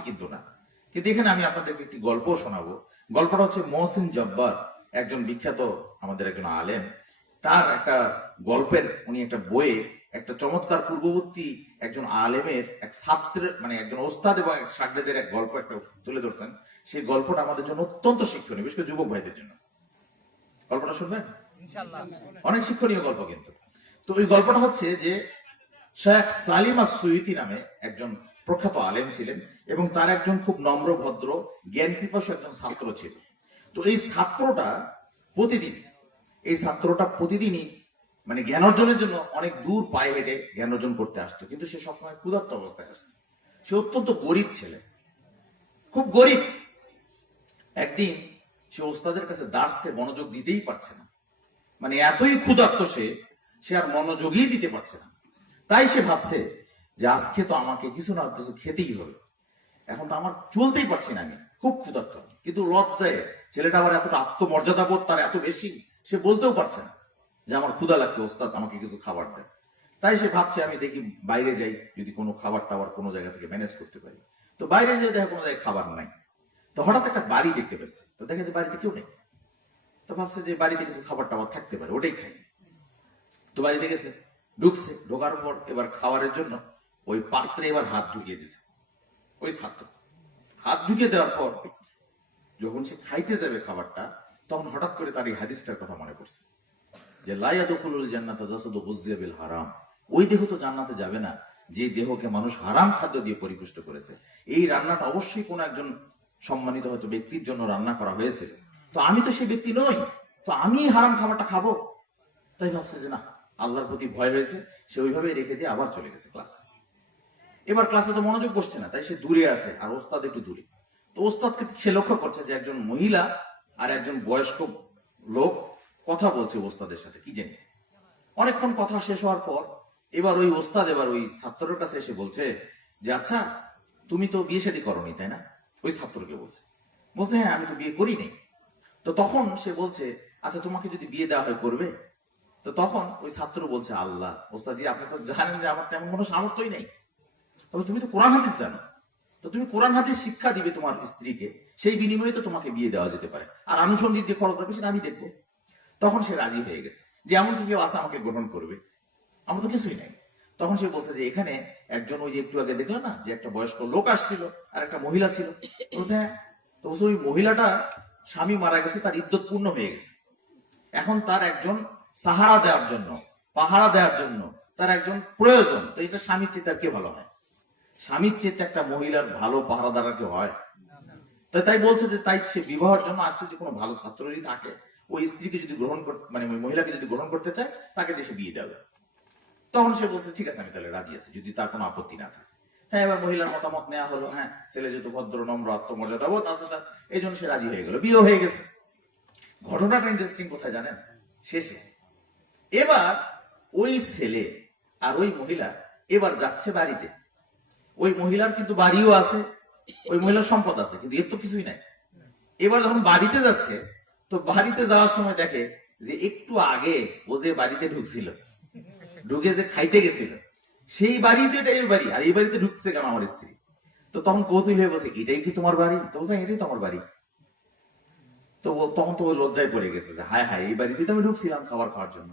কিন্তু না। কিন্তু এখানে আমি আপনাদেরকে একটি গল্প শোনাবো। গল্পটা হচ্ছে মহসিন জব্বার, একজন বিখ্যাত আমাদের একজন আলেম, তার একটা গল্পের, উনি একটা বইয়ে একটা চমৎকার পূর্ববর্তী একজন আলেমের এক ছাত্রের মানে একজন ওস্তাদ এবং এক শাগরেদের এক গল্প একটা তুলে ধরছেন। সেই গল্পটা আমাদের জন্য অত্যন্ত শিক্ষণীয়, বিশেষ করে যুবক ভাইদের জন্য। গল্পটা শুনবেন ইনশাআল্লাহ, অনেক শিক্ষণীয় গল্প কিন্তু। তো ওই গল্পটা হচ্ছে যে শেখ সালিম আস-সুয়ুতি নামে একজন প্রখ্যাত আলেম ছিলেন এবং তার একজন খুব নম্র ভদ্র জ্ঞান পিপাসু একজন ছাত্র ছিল। তো এই ছাত্রটা প্রতিদিনই মানে জ্ঞান অর্জনের জন্য অনেক দূর পায়ে হেঁটে জ্ঞান অর্জন করতে আসতো, কিন্তু সে সবসময় ক্ষুধার্ত অবস্থায় আসতো। সে অত্যন্ত গরিব ছেলে, খুব গরিব। একদিন সে ওস্তাদের কাছে দার্সে মনোযোগ দিতেই পারছে না, মানে এতই ক্ষুধার্ত সে আর মনোযোগই দিতে পারছে না। তাই সে ভাবছে যে আজকে তো আমাকে কিছু না কিছু খেতেই হবে, এখন তো আমার চলতেই পারছি না, আমি খুব ক্ষুধার্ত। কিন্তু লজ্জায় ছেলেটা আবার এতটা আত্মমর্যাদা বোধ তার এত বেশি, সে বলতেও পারছে না যে আমার ক্ষুধা লাগছে, ওস্তাদ আমাকে কিছু খাবার দেয়। তাই সে ভাবছে আমি দেখি বাইরে যাই, যদি কোনো খাবার টাবার কোনো জায়গা থেকে ম্যানেজ করতে পারি। তো বাইরে যেয়ে দেখে কোনো জায়গায় খাবার নাই। তো হঠাৎ একটা বাড়ি দেখতে পেয়েছে, তো দেখে যে বাড়িতে কেউ নেই। তো ভাবছে যে বাড়িতে কিছু খাবার টাবার থাকতে পারে, ওটাই খাই। তো বাড়িতে গেছে, ঢোকার পর এবার খাবারের জন্য ওই পাত্রে এবার হাত ঢুকিয়ে দিছে ওই ছাত্র। হাত ঢুকিয়ে দেওয়ার পর যখন সে খাইতে যাবে খাবারটা, তখন হঠাৎ করে তার এই হাদিসটার কথা মনে পড়ছে যে লা ইয়াদখুলুল জান্নাতা জাসাদু গুযিয়া বিল হারাম, ওই দেহ তো জান্নাতে যাবে না যে দেহকে মানুষ হারাম খাদ্য দিয়ে পরিপুষ্ট করেছে। এই রান্নাটা অবশ্যই কোন একজন সম্মানিত হয়তো ব্যক্তির জন্য রান্না করা হয়েছে, তো আমি তো সেই ব্যক্তি নই, তো আমি হারাম খাবারটা খাবো। তাই ভাবছে যে না, আল্লাহর প্রতি ভয় হয়েছে, সে ওইভাবে রেখে দিয়ে আবার চলে গেছে ক্লাসে। এবার ক্লাসে তো মনোযোগ বসছে না, তাই সে দূরে আছে আর ওস্তাদ একটু দূরে। তো ওস্তাদকে সে লক্ষ্য করছে যে একজন মহিলা আর একজন বয়স্ক লোক কথা বলছে ওস্তাদের সাথে কি জানি। অনেকক্ষণ কথা শেষ হওয়ার পর এবার ওই ওস্তাদ এবার ওই ছাত্রের কাছে এসে বলছে যে আচ্ছা তুমি তো বিয়ে শাদী করনি তাই না? ওই ছাত্রকে বলছে হ্যাঁ আমি তো বিয়ে করিনি। তো তখন সে বলছে আচ্ছা তোমাকে যদি বিয়ে দেওয়া হয় করবে? তো তখন ওই ছাত্র বলছে আল্লাহ ওস্তাদ জি, আপনি তো জানেন যে আমার তেমন কোনো সামর্থ্যই নেই, তবে তুমি তো কোরআন হাদিস জানো, তো তুমি কোরআন হাদিস শিক্ষা দিবে তোমার স্ত্রীকে, সেই বিনিময়ে তো তোমাকে বিয়ে দেওয়া যেতে পারে, আর আনুষঙ্গিক যে খরচ হবে সেটা আমি দেখবো। তখন সে রাজি হয়ে গেছে যে এমন কি কেউ আছে আমাকে গ্রহণ করবে, আমার তো কিছুই নাই। তখন সে বলছে যে এখানে একজন ওই যে একটু আগে দেখলাম না যে একটা বয়স্ক লোক আসছিল আর একটা মহিলা ছিল। বলছে হ্যাঁ। তো ওই মহিলাটা স্বামী মারা গেছে, তার ইদ্যত পূর্ণ হয়ে গেছে, এখন তার একজন সাহারা দেওয়ার জন্য, পাহারা দেওয়ার জন্য তার একজন প্রয়োজন। তো এটা স্বামীর চেয়ে তার কে ভালো হয়? স্বামীর চেয়ে একটা মহিলার ভালো পাহারাদার কি হয়? তো তাই বলছে যে তাই সে বিবাহের জন্য আসছে, যে কোনো ভালো ছাত্র যদি থাকে ওই স্ত্রীকে যদি গ্রহণ করতে, মানে ওই মহিলাকে যদি গ্রহণ করতে চায় তাকে দেশে বিয়ে দেবে। তখন সে বলছে ঠিক আছে আমি তাহলে রাজি আছি, যদি তার কোনো আপত্তি না থাকে। হ্যাঁ, এবার মহিলার মতামত নেওয়া হলো, হ্যাঁ ছেলে যেহেতু ভদ্র, নম্র, আত্মমর্যাদা বোধ আছে তার, এই জন্য সে রাজি হয়ে গেল, বিয়ে হয়ে গেছে। ঘটনাটা ইন্টারেস্টিং কোথায় জানেন? শেষে এবার ওই ছেলে আর ওই মহিলা এবার যাচ্ছে বাড়িতে। ওই মহিলার কিন্তু বাড়িও আছে, ওই মহিলার সম্পদ আছে, কিন্তু এর তো কিছুই নাই। এবার যখন বাড়িতে যাচ্ছে, তো বাড়িতে যাওয়ার সময় দেখে যে একটু আগে ও যে বাড়িতে ঢুকছিল, ঢুকে যে খাইতে গেছিল, সেই বাড়িতে এটা এর বাড়ি, আর এই বাড়িতে ঢুকছে কেন আমার স্ত্রী? তো তখন কৌতূহল হয়ে বলছে এটাই কি তোমার বাড়ি? তো বলছে এটাই তো আমার বাড়ি। তো তখন তো ওই লজ্জায় পড়ে গেছে যে হায় হায়, এই বাড়িতে তো আমি ঢুকছিলাম খাবার খাওয়ার জন্য।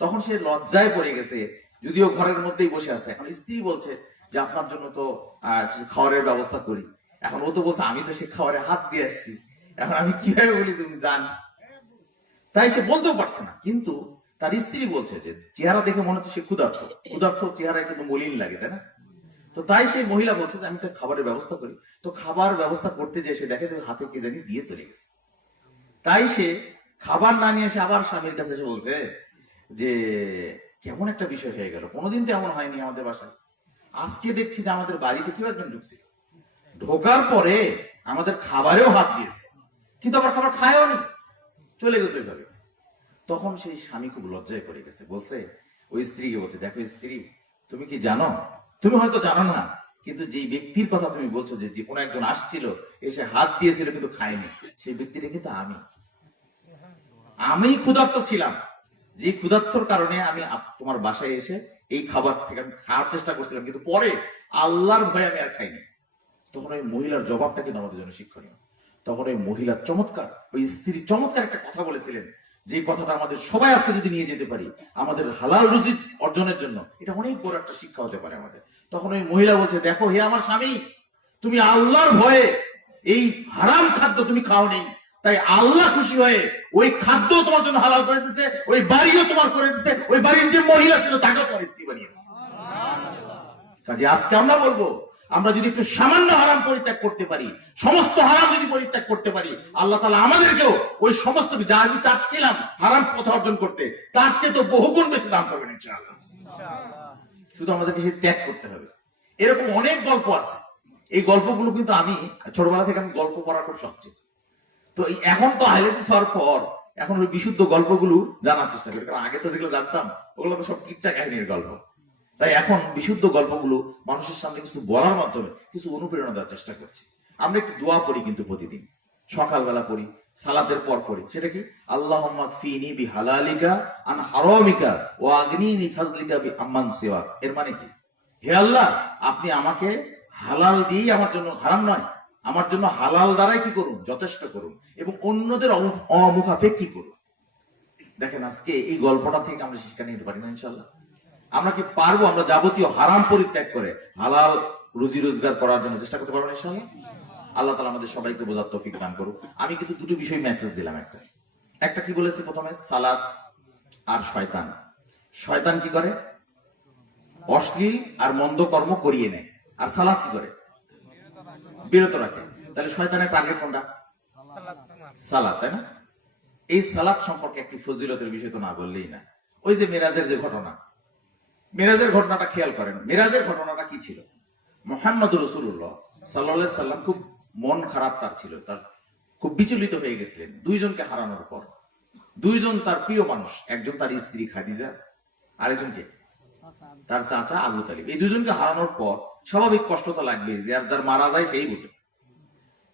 তখন সে লজ্জায় পড়ে গেছে, যদিও ঘরের মধ্যেই বসে আছে। এখন স্ত্রী বলছে যে আপনার জন্য তো খাবারের ব্যবস্থা করি। এখন ও তো বলছে আমি তো সে খাবারে হাত দিয়ে আসছি, এখন আমি কিভাবে বলি তুমি জান? তাই সে বলতেও পারছে না। কিন্তু তার স্ত্রী বলছে যে চেহারা দেখে মনে হচ্ছে সে ক্ষুধার্ত, ক্ষুধার্ত চেহারা কিন্তু মলিন লাগে, তাই না? তো তাই সেই মহিলা বলছে যে আমি তো খাবারের ব্যবস্থা করি। তো খাবার ব্যবস্থা করতে যে সে দেখে যে হাতে কে জানি দিয়ে চলে গেছে। তাই সে খাবার না নিয়ে এসে আবার স্বামীর কাছে এসে বলছে যে কেমন একটা বিষয় হয়ে গেল, কোনোদিন তো এমন হয়নি আমাদের বাসায়। আজকে দেখছি যে আমাদের বাড়িতে কেউ একজন ঢুকছে, ঢোকার পরে আমাদের খাবারেও হাত দিয়েছে, কিন্তু আবার খাবার খায়ও নি, চলে গেছে ওইভাবে। তখন সেই স্বামী খুব লজ্জায় পড়ে গেছে, বলছে ওই স্ত্রীকে বলছে দেখো স্ত্রী, তুমি কি জানো? তুমি হয়তো জানো না, কিন্তু যেই ব্যক্তির কথা তুমি বলছো যে কোনো একজন আসছিল এসে হাত দিয়েছিল কিন্তু খায়নি, সেই ব্যক্তিটা কিন্তু আমি ক্ষুধার্ত ছিলাম। যে ক্ষুধার্তর কারণে আমি তোমার বাসায় এসে এই খাবার থেকে আমি খাওয়ার চেষ্টা করছিলাম, কিন্তু পরে আল্লাহর ভয়ে আমি আর খাইনি। তখন ওই মহিলার জবাবটা কিন্তু আমাদের জন্য শিক্ষণীয়। তখন ওই মহিলা চমৎকার, ওই স্ত্রী চমৎকার একটা কথা বলেছিলেন, যে কথাটা আমাদের সবাই আজকে যদি নিয়ে যেতে পারি আমাদের হালাল রুজি অর্জনের জন্য, এটা অনেক বড় একটা শিক্ষা হতে পারে আমাদের। তখন ওই মহিলা বলছে দেখো হে আমার স্বামী, তুমি আল্লাহর ভয়ে এই হারাম খাদ্য তুমি খাও নেই, তাই আল্লাহ খুশি হয়ে ওই খাদ্য তোমার জন্য হালাল করে দিচ্ছে, ওই বাড়িও তোমার করে দিচ্ছে, ওই বাড়ির যে মহিলা ছিল তাকেও তোমার স্ত্রী বানিয়েছে। কাজে আজকে আমরা বলবো, আমরা যদি একটু সামান্য হারাম পরিত্যাগ করতে পারি, সমস্ত হারাম যদি পরিত্যাগ করতে পারি, আল্লাহ তাআলা আমাদেরকেও ওই সমস্ত যা আমি চাচ্ছিলাম হারাম পথ অর্জন করতে, তার চেয়ে তো বহুগুণ বেশি দান করবেন ইনশাআল্লাহ। শুধু আমাদেরকে সে ত্যাগ করতে হবে। এরকম অনেক গল্প আছে, এই গল্পগুলো কিন্তু আমি ছোটবেলা থেকে আমি গল্প পড়ার খুব শখ ছিল। তো এখন তো হাইলাইট হওয়ার পর এখন ওই বিশুদ্ধ গল্পগুলো জানার চেষ্টা করি, কারণ আগে তো যেগুলো জানতাম ওগুলো তো সব কিচ্ছা কাহিনীর গল্প। তাই এখন বিশুদ্ধ গল্পগুলো মানুষের সামনে কিছু বলার মাধ্যমে কিছু অনুপ্রেরণা দেওয়ার চেষ্টা করছি। আমরা একটু দোয়া পড়ি কিন্তু প্রতিদিন, সকালবেলা পড়ি, সালাতের পর পড়ি। সেটা কি? আল্লাহুম্মা ফিনি বিহালালিকা আন হারামিকা ওয়া আগনিনি ফাজলিকা বিআম্মান সিওয়াক। এর মানে কি? হে আল্লাহ, আপনি আমাকে হালাল দিয়ে আমার জন্য হারাম নয়, আমার জন্য হালাল দ্বারাই কি করুন? যথেষ্ট করুন, এবং অন্যদের অমুখাপেক্ষী করুন। দেখেন আজকে এই গল্পটা থেকে আমরা শিক্ষা নিতে পারি না ইনশাআল্লাহ? আমরা কি পারবো আমরা যাবতীয় হারাম পরিত্যাগ করে হালাল রুজি রোজগার করার জন্য চেষ্টা করতে পারবো না ইনশাআল্লাহ? আল্লাহ তাআলা আমাদের সবাইকে বোঝার তৌফিক দান করুক। আমি কিন্তু দুটো বিষয় মেসেজ দিলাম। একটা কি বলেছি প্রথমে? সালাত আর শয়তান। শয়তান কি করে? অশ্লীল আর মন্দ কর্ম করিয়ে নেয়, আর সালাত কি করে? বিরত রাখে। তাহলে শয়তানের টার্গেট কোনটা? সালাত, তাই না? এই সালাত সম্পর্কে একটি ফজিলতের বিষয় তো না বললেই না। ওই যে মেরাজের যে ঘটনা, মেরাজের ঘটনাটা খেয়াল করেন। মেরাজের ঘটনাটা কি ছিল? মুহাম্মদ রাসূলুল্লাহ সাল্লাল্লাহু আলাইহি সাল্লাম খুব মন খারাপ তার ছিল, তার খুব বিচলিত হয়ে গেছিলেন দুইজনকে হারানোর পর। দুইজন তার প্রিয় মানুষ, একজন তার স্ত্রী খাদিজা, আরেকজনকে তার চাচা আবু তালিব। এই দুইজনকে হারানোর পর স্বাভাবিক কষ্ট তো লাগবে, যে আর যার মারা যায় সেই বুঝে।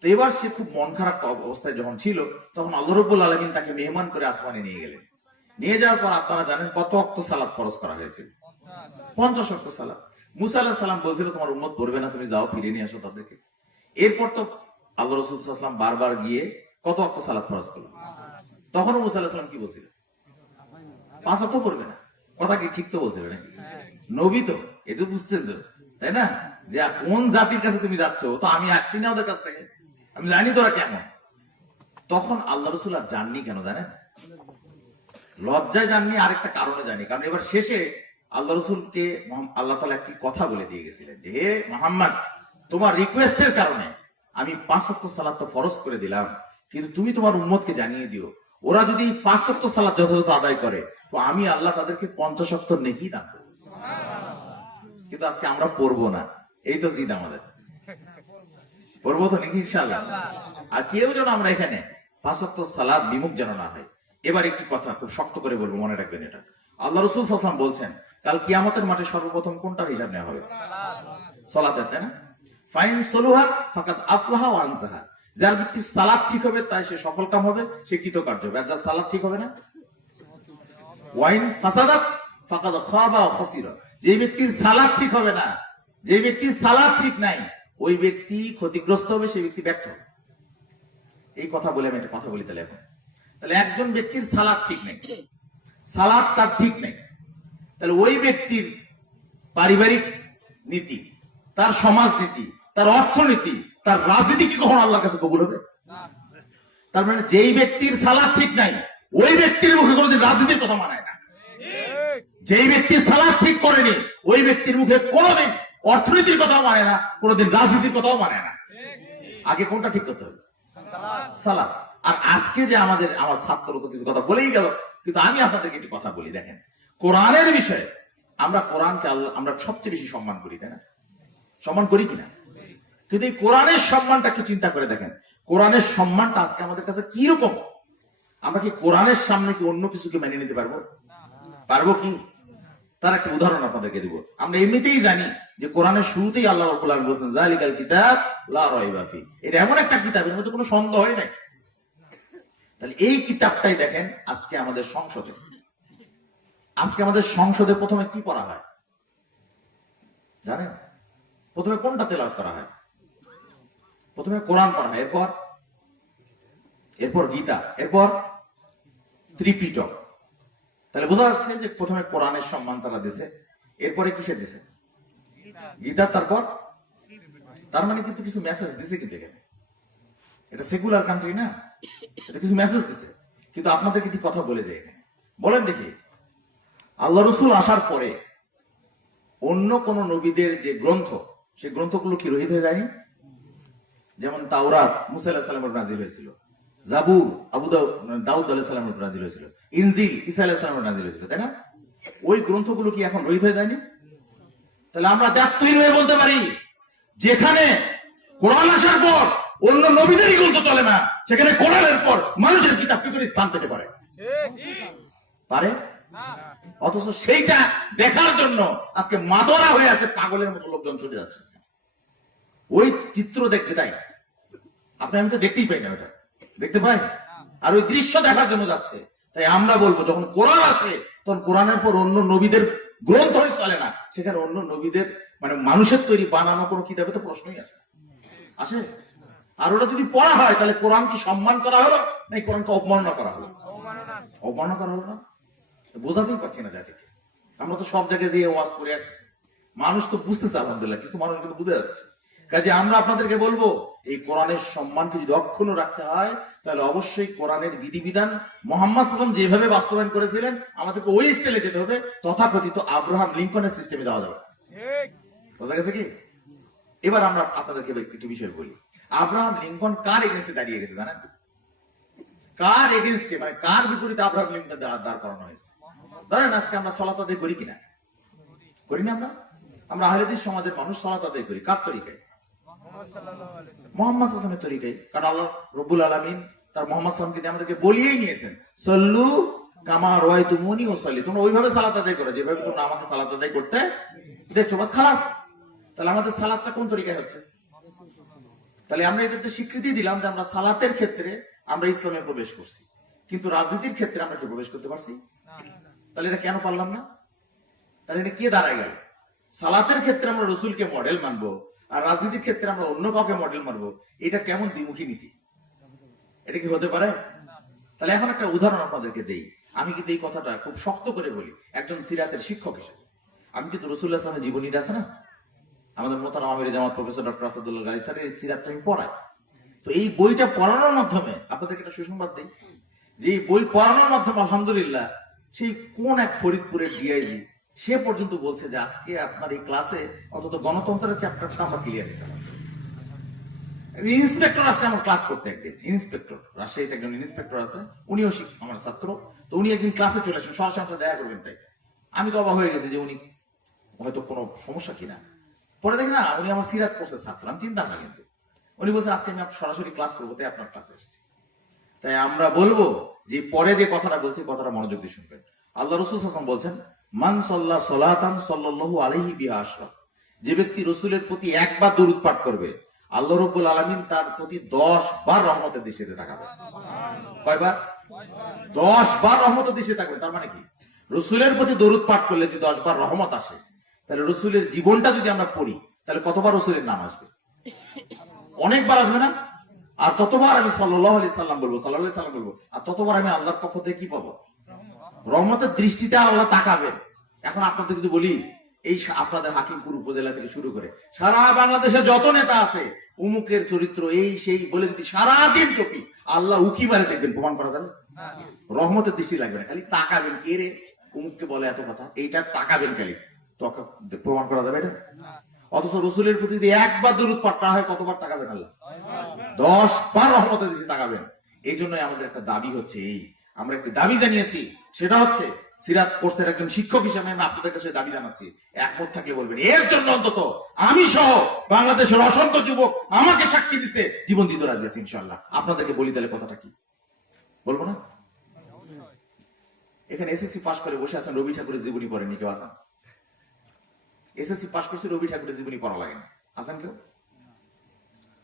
তো এবার সে খুব মন খারাপ অবস্থায় যখন ছিল, তখন আল্লাহ রাব্বুল আলামিন তাকে মেহমান করে আসমানে নিয়ে গেলেন। নিয়ে যাওয়ার পর আপনারা জানেন কত ওয়াক্ত সালাত ফরজ করা হয়েছিল? 50 ওয়াক্ত সালাত। মুসা আলাইহিস সালাম বলেছিল তোমার উম্মত পড়বে না, তুমি যাও ফিরে নিয়ে আসো তাদেরকে। এরপর তো আল্লাহ রাসূল সাল্লাল্লাহু আলাইহি ওয়াসাল্লাম বারবার গিয়ে কত ওয়াক্ত সালাত ফরজ করলেন। তখন মুসা আলাইহিস সালাম কি বলছিল? 5 ওয়াক্ত পড়বে না। কথা কি ঠিক তো বলছিল নাকি? নবী তো, এটা বুঝছেন তো, তাই না? যে কোন জাতির কাছে তুমি যাচ্ছ, তো আমি আসছি না ওদের কাছ থেকে, আমি জানি তোরা কেমন। তখন আল্লাহ রাসূল আর জাননি কেন জানেন? লজ্জায় যাননি, আরেকটা কারণে জানি, কারণ এবার শেষে আল্লাহ রসুলকে আল্লাহ তাআলা একটি কথা বলে দিয়ে গেছিলেন যে, হে মুহাম্মদ, তোমার রিকোয়েস্টের কারণে আমি 5 ওয়াক্ত সালাত তো ফরজ করে দিলাম, কিন্তু তুমি তোমার উম্মতকে জানিয়ে দিও, ওরা যদি 5 ওয়াক্ত সালাত যথাযথ আদায় করে তো আমি আল্লাহ তাদেরকে 50 ওয়াক্ত নেকি দান করব। কিন্তু আজকে আমরা পড়বো না, এই তো জিদ আমাদের, পড়বো তো নাকি ইনশাআল্লাহ। আর কেউ যেন আমরা এখানে 5 ওয়াক্ত সালাত বিমুখ যেন না হয়। এবার একটি কথা খুব শক্ত করে বলবো, মনে রাখবেন এটা। আল্লাহ রাসূল সাল্লাল্লাহু আলাইহি ওয়াসাল্লাম বলছেন, কাল কিয়ামতের মাঠে সর্বপ্রথম কোনটার হিসাব নেওয়া হবে? সালাতের, তাই না? ফাইন সলুহা ফাকাদ আফলাহা ওয়া আনজাহা, যার ব্যক্তির সালাত ঠিক হবে তাই সে সফলকাম হবে, সে কৃতকার্য হবে। আর যার সালাত ঠিক হবে না, ওয়াইন ফাসাদাত ফাকাদ খাবা ওয়া খাসিরা, যে ব্যক্তির সালাত ঠিক হবে না, যে ব্যক্তির সালাত ঠিক নাই, ওই ব্যক্তি ক্ষতিগ্রস্ত হবে, সেই ব্যক্তি ব্যর্থ হবে। এই কথা বলে আমি একটা কথা বলি তাহলে এখন। তাহলে একজন ব্যক্তির সালাত ঠিক নেই, সালাত তার ঠিক নেই, তাহলে ওই ব্যক্তির পারিবারিক নীতি, তার সমাজনীতি, তার অর্থনীতি, তার রাজনীতি কি কখনো আল্লাহর কাছে কবুল হবে? তার মানে যেই ব্যক্তির সালাত ঠিক নাই, ওই ব্যক্তির মুখে কোনোদিন রাজনীতির কথা মানায় না। যেই ব্যক্তির সালাত ঠিক করেনি, ওই ব্যক্তির মুখে কোনোদিন অর্থনীতির কথাও মানে না, কোনোদিন রাজনীতির কথাও মানে না। আগে কোনটা ঠিক করতে হবে? সালাত। আর আজকে যে আমার ছাত্র তো কিছু কথা বলেই গেল, কিন্তু আমি আপনাদেরকে একটি কথা বলি, দেখেন, কোরআনের বিষয়ে আমরা কোরআনকে আমরা সবচেয়ে বেশি সম্মান করি, তাই না? সম্মান করি কিনা? কিন্তু এই কোরআনের সম্মানটা একটু চিন্তা করে দেখেন, কোরআনের সম্মানটা আজকে আমাদের কাছে কি রকম। আমরা কি কোরআনের সামনে কি অন্য কিছুকে মেনে নিতে পারবো? পারবো কি? তার একটা উদাহরণ আপনাদেরকে দিব। আমরা এমনিতেই জানি যে কোরআনের শুরুতেই আল্লাহ রাব্বুল আলামিন বলেছেন, যালিকাল কিতাব লা রাইবা ফি, এটা এমন একটা কিতাব এর মধ্যে কোনো সন্দেহই নাই। তাহলে এই কিতাবটাই দেখেন আজকে আমাদের সংসদে প্রথমে কি পড়া হয় জানেন? প্রথমে কোনটা তেলাওয়াত করা হয়? প্রথমে কোরআন পড়া হয়, এরপর গীতা, এরপর ত্রিপিটক। তাহলে বোঝা যাচ্ছে যে প্রথমে কোরআনের সম্মান তারা দিছে, এরপরে কিসের দিছে? গীতা, তারপর। তার মানে কিন্তু কিছু মেসেজ দিছে, কিন্তু এটা সেকুলার কান্ট্রি না, এটা কিছু মেসেজ দিছে। কিন্তু আপনাদেরকে একটি কথা বলে যায়, বলেন দেখি, আল্লাহ রাসূল আসার পরে অন্য কোন নবীদের যে গ্রন্থ, সেই গ্রন্থগুলো কি রহিত হয়ে যায়নি? যেমন তাওরাত মুসা আলাইহিস সালামের উপর নাযিল হয়েছিল, জাবুর দাউদ আলাইহিস সালামের উপর নাযিল হয়েছিল, ইনজিল ঈসা আলাইহিস সালামের উপর নাযিল হয়েছিল, তাই না? ওই গ্রন্থগুলো কি এখন রহিত হয়ে যায়নি? তাহলে আমরা দায়িত্বহীন হয়ে বলতে পারি, যেখানে কোরআন আসার পর অন্য নবীদেরই গ্রন্থ চলে না, সেখানে কোরআনের পর মানুষের কিতাব কি করে স্থান পেতে পারে? পারে? অথচ সেইটা দেখার জন্য আজকে মাদরা হয়ে আছে, পাগলের মতো লোকজন ছুটে যাচ্ছে ওই চিত্র দেখতে। তাই আপনি আমি তো দেখতেই পাই না, ওটা দেখতে পাই, আর ওই দৃশ্য দেখার জন্য যাচ্ছে। তাই আমরা বলবো, যখন কোরআন আসে তখন কোরআনের পর অন্য নবীদের গ্রন্থই চলে না, সেখানে অন্য নবীদের মানে মানুষের তৈরি বানানো কোনো কিতাবে তো প্রশ্নই আসে। আর ওটা যদি পড়া হয় তাহলে কোরআন কি সম্মান করা হলো নাকি কোরআনকে অবমাননা করা হলো? অবমাননা করা হলো না? বোঝাতেই পারছি না জাতিকে। আমরা তো সব জায়গায় যেয়ে ওয়াজ করে আসছি, মানুষ তো বুঝতেছে, আলহামদুলিল্লাহ কিছু মানুষ কিন্তু বুঝে যাচ্ছে। কাজে আমরা আপনাদেরকে বলবো, এই কোরআনের সম্মানকে যদি অক্ষুণ্ণ রাখতে হয় তাহলে অবশ্যই কোরআনের বিধিবিধান মুহাম্মদ সাল্লাল্লাহু আলাইহি ওয়াসাল্লাম যেভাবে বাস্তবায়ন করেছিলেন আমাদেরকে ওই স্টাইলে যেতে হবে, তথাকথিত আব্রাহাম লিঙ্কনের সিস্টেমে যাওয়া যাবে। বোঝা গেছে কি? এবার আমরা আপনাদেরকে একটি বিষয় বলি, আব্রাহাম লিঙ্কন কার এগেইনস্টে দাঁড়িয়ে গেছে জানেন? কার এগেইনস্টে, মানে কার বিপরীতে আব্রাহাম লিঙ্কন দাঁড় করানো হয়েছে? ধরেন আজকে আমরা সালাত আদায় করি কিনা? করি না? আমরা আহলে হাদিস সমাজের মানুষ সালাত আদায় করি কার তরিকায়? মুহাম্মদ সাল্লাল্লাহু আলাইহি ওয়াসাল্লামের তরিকায়। কারণ আল্লাহ রাব্বুল আলামিন তার মুহাম্মদ সাল্লাল্লাহু আলাইহি ওয়াসাল্লামকে আমাদেরকে বলিয়েই নিয়েছেন, সাল্লু কামা রাআইতুমুনি উসাল্লি, তোমরা ওইভাবে সালাত আদায় করো যেভাবে তোমরা আমাকে সালাত আদায় করতে দেখছো, বাস খালাস। তাহলে আমাদের সালাতটা কোন তরিকায় হচ্ছে? তাহলে আমরা এটাতে স্বীকৃতি দিলাম যে আমরা সালাতের ক্ষেত্রে আমরা ইসলামে প্রবেশ করছি, কিন্তু রাজনীতির ক্ষেত্রে আমরা কি প্রবেশ করতে পারছি? তাহলে এটা কেন পারলাম না? তাহলে এটা কে দাঁড়ায় গেল? সালাতের ক্ষেত্রে আমরা রসুলকে মডেল মানবো, আর রাজনীতির ক্ষেত্রে আমরা অন্য কাউকে মডেল মানবো, এটা কেমন দ্বিমুখী নীতি? এটা কি হতে পারে? তাহলে এখন একটা উদাহরণ আপনাদেরকে দেই। আমি কিন্তু এই কথাটা খুব শক্ত করে বলি একজন সিরাতের শিক্ষক হিসেবে। আমি কিন্তু রাসূলুল্লাহ সাল্লাল্লাহু আলাইহি ওয়াসাল্লামের জীবনীটা আছে না, আমাদের মোহতারাম আমির জামাত প্রফেসর ডক্টর আসাদুল্লাহ গালিব স্যারের এই সিরাতটা আমি পড়াই। তো এই বইটা পড়ানোর মাধ্যমে আপনাদেরকে একটা সুসংবাদ দিই, যে এই বই পড়ানোর মাধ্যমে আলহামদুলিল্লাহ সেই কোন এক ফরিদপুরের ডিআইজি সে পর্যন্ত বলছে যে আজকে আপনার এই ক্লাসে অন্তত গণতন্ত্রের চ্যাপ্টারটা আমরা ক্লিয়ার দিতে পারছি। ইন্সপেক্টর আসছে আমার ক্লাস করতে একদিন, ইন্সপেক্টর রাজশাহীতে একজন ইন্সপেক্টর আছে, উনিও আমার ছাত্র। তো উনি একদিন ক্লাসে চলে আসেন, সরাসরি আমার সাথে দেখা করবেন। তাই আমি তো অবাক হয়ে গেছি যে উনি হয়তো কোনো সমস্যা কিনা। পরে দেখি না উনি আমার সিরাত কোর্সের ছাত্র, আমি চিন্তা না, কিন্তু উনি বলছেন আজকে আমি সরাসরি ক্লাস করবো, তাই আপনার ক্লাসে এসেছি। তাই আমরা বলবো যে পরে যে কথাটা বলছি কথাটা মনোযোগ দিয়ে শুনবেন। আল্লাহ রাসূল সাল্লাল্লাহু আলাইহি ওয়াসাল্লাম বলছেন, মান সাল্লা সালাতান সাল্লাল্লাহু আলাইহি বিহা আশরা, যে ব্যক্তি রাসূলের প্রতি একবার দরুদ পাঠ করবে আল্লাহ রাব্বুল আলামিন তার প্রতি 10 বার রহমতের দৃষ্টিতে তাকাবেন। কয়বার? 10 বার রহমতের দৃষ্টিতে তাকাবেন। তার মানে কি, রাসূলের প্রতি দরুদ পাঠ করলে যদি 10 বার রহমত আসে, তাহলে রাসূলের জীবনটা যদি আমরা পড়ি তাহলে কতবার রাসূলের নাম আসবে? অনেকবার আসবে না? আর ততবার আমি সাল্লাল্লাহু আলাইহি সাল্লাম বলবো, সাল্লাল্লাহু আলাইহি সাল্লাম বলবো, আর ততবার আমি আল্লাহর পক্ষ থেকে কি পাবো? রহমতের দৃষ্টিতে আল্লাহ তাকাবেন। এখন আপনাদের যদি বলি, এই আপনাদের হাকিমপুর উপজেলা থেকে শুরু করে সারা বাংলাদেশে যত নেতা আছে, উমুকের চরিত্র এই সেই বলে যদি সারাদিন চপি, আল্লাহ উকি মারে দেখবেন, প্রমাণ করা যাবে? রহমতের দৃষ্টি লাগবে না, খালি তাকাবেন, কে রে উমুককে বলে এত কথা, এইটা তাকাবেন খালি, প্রমাণ করা যাবে এটা? অথচ রসুলের প্রতি যদি একবার দরুদ পাঠ না হয়, কতবার তাকাবেন আল্লাহ? 10 বার রহমতের দৃষ্টি তাকাবেন। এই জন্যই আমাদের একটা দাবি হচ্ছে, এই আমরা একটি দাবি জানিয়েছি, সেটা হচ্ছে সিরাত কোর্সের একজন শিক্ষক হিসেবে আমি আপনাদের কাছে দাবি জানাচ্ছি, একমত থাকলে বলবেন। এর জন্য অন্তত আমি সহ বাংলাদেশের অসংখ্য যুবক আমাকে সাক্ষী দিছে, জীবন দিতে রাজি আছে ইনশাআল্লাহ। আপনাদেরকে বলি তাহলে কথাটা কি, বলবো না? এখানে এসএসসি পাশ করে বসে আছেন, রবি ঠাকুরের জীবনী পড়েনি কেউ আছেন? এসএসসি পাশ করছে, রবি ঠাকুরের জীবনী পড়া লাগে না, আছেন কেউ?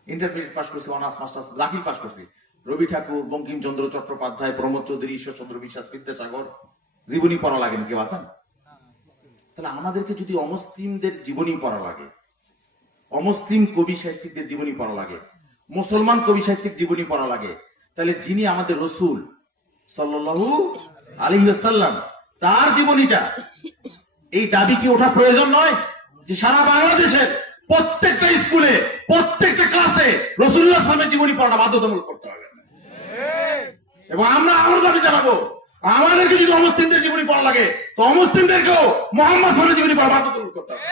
ইন্টারমিডিয়েট পাশ করছে, অনার্স মাস্টার্স দাখিল পাশ করছে, রবি ঠাকুর, বঙ্কিমচন্দ্র চট্টোপাধ্যায়, প্রমোদ চৌধুরী, ঈশ্বরচন্দ্র বিশ্বাস, বিদ্যাসাগর জীবনী পড়া লাগেনি, কেউ আছেন? তাহলে আমাদেরকে যদি অমুসলিমদের জীবনী পড়া লাগে, অমুসলিম কবি সাহিত্যিকদের জীবনী পড়া লাগে, মুসলমান কবি সাহিত্যিক জীবনী পড়া লাগে, তাহলে যিনি আমাদের রাসূল সাল্লাল্লাহু আলাইহি ওয়াসাল্লাম তার জীবনীটা, এই দাবি কি ওঠা প্রয়োজন নয় যে সারা বাংলাদেশের প্রত্যেকটা স্কুলে প্রত্যেকটা ক্লাসে রাসূলুল্লাহ সাল্লাল্লাহু আলাইহি ওয়াসাল্লামের জীবনী পড়াটা বাধ্যতামূলক করতে হবে? এবং আমরা আরো দাবি জানাবো, আমাদেরকে যদি অমুসলিমদের জীবনী পড়া লাগে, তো অমুসলিমদেরকেও মুহাম্মদ সাল্লাল্লাহু আলাইহি ওয়াসাল্লামের জীবনী পড়া বাধ্যতামূলক করতে হবে।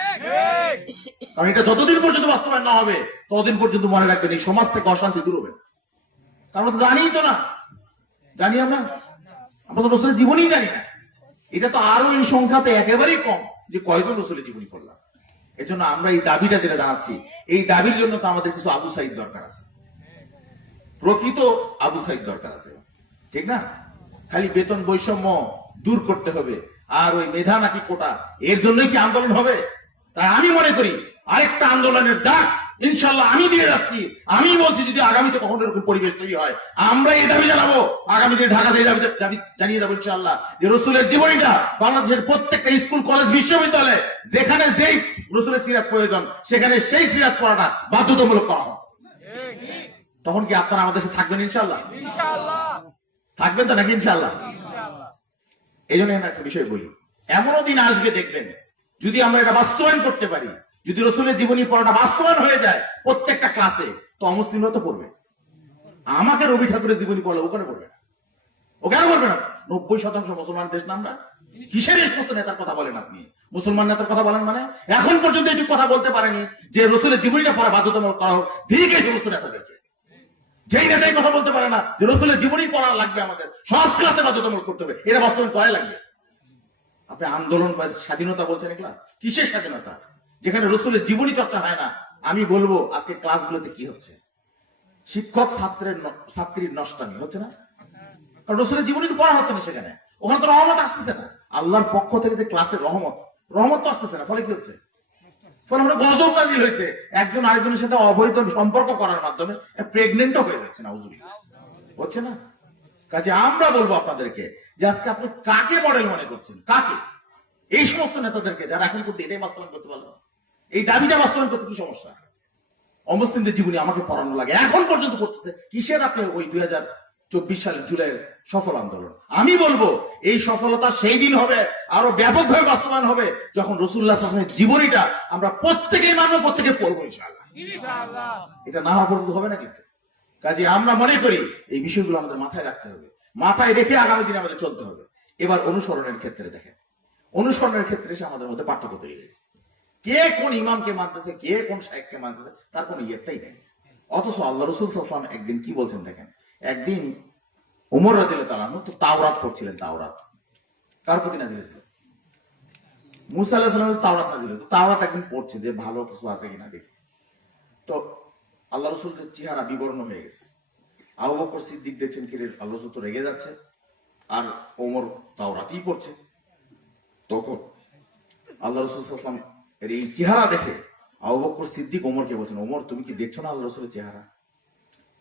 কারণ এটা যতদিন পর্যন্ত বাস্তবায়ন না হবে, ততদিন পর্যন্ত মনে রাখবেন এই সমাজ থেকে অশান্তি দূর হবে। কারণ জানি তো না, জানি আমরা তো রাসূলের জীবনী জানি না। এটা তো আরো এই সংখ্যাতে একেবারেই কম যে কয়জন রাসূলের জীবনী পড়লাম। এজন্য আমরা এই দাবিটা যেটা জানাচ্ছি, এই দাবির জন্য তো আমাদের কিছু আবু সাঈদ দরকার আছে, প্রকৃত আবু সাঈদ দরকার আছে, ঠিক না? খালি বেতন বৈষম্য দূর করতে হবে আর ওই মেধা নাকি কোটা, এর জন্যই কি আন্দোলন হবে? তাই আমি মনে করি আরেকটা আন্দোলনের ডাক ইনশাল্লাহ আমি দিয়ে যাচ্ছি। আমি বলছি যদি আগামীতে কখনো এরকম পরিবেশ তৈরি হয়, আমরা এই দাবি জানাবো, আগামীতে ঢাকাতে জানিয়ে যাবো ইনশাল্লাহ যে রাসূলের জীবনীটা বাংলাদেশের প্রত্যেকটা স্কুল, কলেজ, বিশ্ববিদ্যালয়ে যেখানে যেই রাসূলের সিরাত প্রয়োজন, সেখানে সেই সিরাত পড়াটা বাধ্যতামূলক করা হবে। তখন কি আপনারা আমাদের সাথে থাকবেন ইনশাল্লাহ? থাকবেন তো নাকি ইনশাল্লাহ? এই জন্য আমি একটা বিষয় বলি, এমনও দিন আসবে দেখবেন, যদি আমরা এটা বাস্তবায়ন করতে পারি, যদি রাসূলের জীবনী পড়াটা বাস্তবায়ন হয়ে যায় প্রত্যেকটা ক্লাসে, তো অমুসলিমরা তো পড়বে। আমাকে রবি ঠাকুরের জীবনী পড়লে ওখানে পড়বে না, ও কেন পড়বে না? 90% মুসলমান দেশ না আমরা? কিসের সমস্ত নেতার কথা বলেন আপনি? মুসলমান নেতার কথা বলেন মানে? এখন পর্যন্ত এটি কথা বলতে পারেনি যে রাসূলের জীবনীটা পড়া বাধ্যতামূলক করা হোক, ঠিক এই সমস্ত নেতাদেরকে। যেই নেতাই কথা বলতে পারে না যে রাসূলের জীবনী পড়া লাগবে, আমাদের সব ক্লাসে বাধ্যতামূলক করতে হবে, এটা বাস্তবায়ন করাই লাগবে। আপনি আন্দোলন বা স্বাধীনতা বলছেন, এগুলা কিসের স্বাধীনতা যেখানে রাসূলের জীবনী চর্চা হয় না? আমি বলবো আজকে ক্লাসগুলোতে কি হচ্ছে, শিক্ষক ছাত্রীর নষ্টামি হচ্ছে না? কারণ রাসূলের জীবনী তো পড়া হচ্ছে না, সেখানে ওখানে তো রহমত আসতেছে না। আল্লাহর পক্ষ থেকে যে ক্লাসের রহমত তো আসতেছে না, ফলে কি হচ্ছে? ফলে আমরা গজব নাজিল হয়েছে, একজন আরেকজনের সাথে অবৈধ সম্পর্ক করার মাধ্যমে প্রেগনেন্টও হয়ে যাচ্ছে, নাউজুবিল্লাহ, হচ্ছে না? কাজে আমরা বলবো আপনাদেরকে যে আজকে আপনি কাকে মডেল মনে করছেন, কাকে? এই সমস্ত নেতাদেরকে যারা এখন পর্যন্ত এটাই বাস্তবায়ন করতে পারলো, এই দাবিটা বাস্তবায়ন করতে কি সমস্যা? অমুসলিমদের জীবনী আমাকে পড়ানো লাগে, এখন পর্যন্ত করতেছে, কিসের আপনি ওই 2024 সালের জুলাইয়ের সফল আন্দোলন? আমি বলবো এই সফলতা সেই দিন হবে, আরো ব্যাপকভাবে বাস্তবায়ন হবে, যখন রাসূলুল্লাহ সাল্লাল্লাহু আলাইহি ওয়াসাল্লামের জীবনীটা আমরা প্রত্যেকেই মানব, প্রত্যেকে পড়বো ইনশাআল্লাহ। এটা না হওয়া পর্যন্ত হবে না কিন্তু। কাজে আমরা মনে করি এই বিষয়গুলো আমাদের মাথায় রাখতে হবে, মাথায় রেখে আগামী দিনে আমাদের চলতে হবে। এবার অনুসরণের ক্ষেত্রে দেখেন, অনুসরণের ক্ষেত্রে সে আমাদের মধ্যে পার্থক্য তৈরি হয়ে গেছে। কে কোন ইমামকে মানতেছে, কে কোন শাইখকে মানতেছে, তার কোনো ইয়েটাই নেই। অথচ আল্লাহ রাসূল সাল্লাল্লাহু আলাইহি ওয়াসাল্লাম একদিন কি বলছেন দেখেন। একদিন ওমর রাদিয়াল্লাহু তাআলা তো তাওরাত পড়ছিলেন। তাওরাত কার প্রতি নাযিল হয়েছিল? মুসা আলাইহিস সালামের তাওরাত নাযিল হয়েছিল। তাওরাত একদিন পড়ছে যে ভালো কিছু আছে কিনা দেখি। তো আল্লাহ রাসূলের চেহারা বিবর্ণ হয়ে গেছে। আবু বকর সিদ্দিক দেখছেন কি আল্লাহ রাসূল তো রেগে যাচ্ছে, আর ওমর তাওরাতই পড়ছে। তখন আল্লাহ রাসূল সাল্লাল্লাহু আলাইহি ওয়াসাল্লাম এর এই চেহারা দেখে আবু বকর সিদ্দিক ওমরকে বলছেন, ওমর তুমি কি দেখছো না আল্লাহ রাসূলের চেহারা?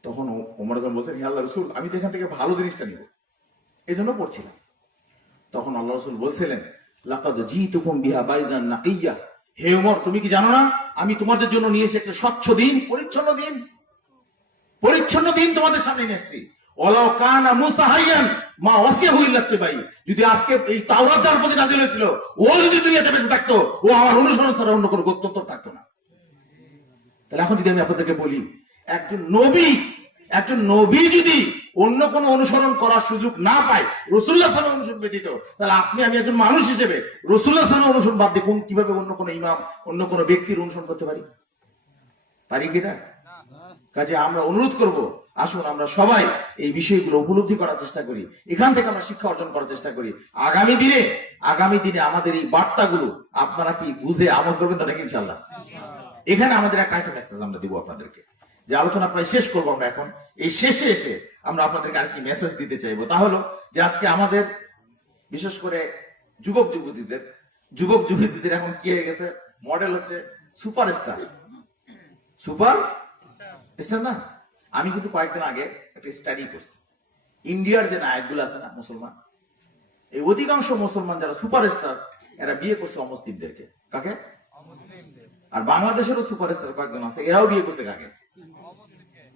তখন ওমর যখন বলছেন, হে আল্লাহ রাসূল, আমি তো এখান থেকে ভালো জিনিসটা নিব, এই জন্য পড়ছিলাম। তখন আল্লাহ রাসূল বলছিলেন, লাকাদ জিতুকুম বিহা বাইজান নাকিয়্যা, হে ওমর তুমি কি জানো না আমি তোমাদের জন্য নিয়ে এসেছি একটা স্বচ্ছ দিন, পরিচ্ছন্ন দিন, পরিচ্ছন্ন দিন তোমাদের সামনে নিয়ে এসেছি। ওয়ালাউ কানা মুসা হাইয়ান মা ওয়াসিয়াহু ইল্লা ইত্তিবাই, যদি আজকে এই তাওরাত যার প্রতি নাযিল হয়েছিল ও যদি দুনিয়াতে বেঁচে থাকতো, ও আমার অনুসরণ ছাড়া অন্য কোনো গত্যন্তর থাকতো না। তাহলে এখন যদি আমি আপনাদেরকে বলি, একজন নবী যদি অন্য কোনো অনুসরণ করার সুযোগ না পায় রাসূলুল্লাহ সাল্লাল্লাহু আলাইহি ওয়াসাল্লাম অনুসরণ ব্যতীত, তাহলে আপনি আমি একজন মানুষ হিসেবে রাসূলুল্লাহ সাল্লাল্লাহু আলাইহি ওয়াসাল্লাম অনুসরণ বাদ দিয়ে কিভাবে অন্য কোনো ইমাম, অন্য কোনো ব্যক্তির অনুসরণ করতে পারি কিনা? কাজে আমরা অনুরোধ করব, আসুন আমরা সবাই এই বিষয়গুলো উপলব্ধি করার চেষ্টা করি, এখান থেকে আমরা শিক্ষা অর্জন করার চেষ্টা করি। আগামী দিনে আমাদের এই বার্তাগুলো আপনারা কি বুঝে আমল করবেন তো নাকি ইনশাআল্লাহ? এখানে আমাদের একটা মেসেজ আমরা দিব আপনাদেরকে, যে আলোচনা প্রায় শেষ করবো আমরা এখন। এই শেষে এসে আমরা আপনাদেরকে আর কি মেসেজ দিতে চাইবো, তা হলো যে আজকে আমাদের বিশেষ করে যুবক যুবতীদের এখন কি হয়ে গেছে, মডেল হচ্ছে সুপারস্টার না। আমি কিন্তু কয়েকদিন আগে একটা স্টাডি করছি, ইন্ডিয়ার যে নায়কগুলো আছে না মুসলমান, এই অধিকাংশ মুসলমান যারা সুপারস্টার এরা বিয়ে করছে অমুসলিমদেরকে। কাকে? আর বাংলাদেশেরও সুপারস্টার কয়েকজন আছে, এরাও বিয়ে করছে কাকে?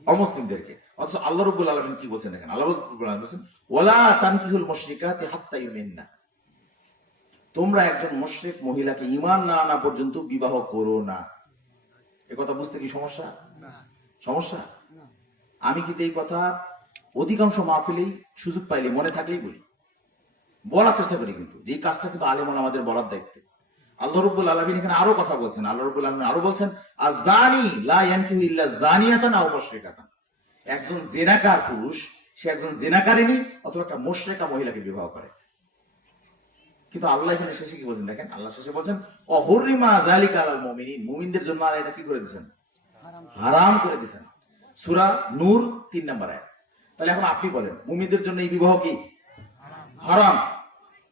অমুসলিমদেরকে। অথচ আল্লাহ রাব্বুল আলামিন কি বলছেন দেখেন, আল্লাহ রাব্বুল আলামিন বলেন, ওয়ালা তানকিহুল মুশরিকাতি হাত্তা ইউমিননা, তোমরা একজন মুশরিক মহিলাকে ঈমান না আনা পর্যন্ত বিবাহ করো না। এই কথা বুঝতে কি সমস্যা? আমি কিন্তু এই কথা অধিকাংশ মাহফিলেই সুযোগ পাইলে মনে থাকলেই বলার চেষ্টা করি, কিন্তু এই কাজটা কিন্তু আলেম ওলামাদের বলার দায়িত্ব। আল্লাহ রাব্বুল আলামিন এখানে আরো কথা বলছেন, আল্লাহ রাব্বুল আলামিন আরো বলছেন, আয-যানি লা ইয়ানকিহু ইল্লা যানিয়াতান আও মুশরিকাতান, একজন জিনাকার পুরুষ সে একজন জিনাকারিনী অথবা একটা মুশরিকা মহিলাকে বিবাহ করে। কিন্তু আল্লাহ এখানে শেষে কি বলছেন দেখেন, আল্লাহ শেষে বলছেন, অহুরিমা যালিকা আলাল মুমিনিন, মুমিনদের জন্য আর এটা কি করে দিয়েছেন? হারাম করে দিয়েছেন। সূরা নূর 3 নম্বর আয়াত। তাহলে এখন আপনি বলেন, মুমিনদের জন্য এই বিবাহ কি হারাম?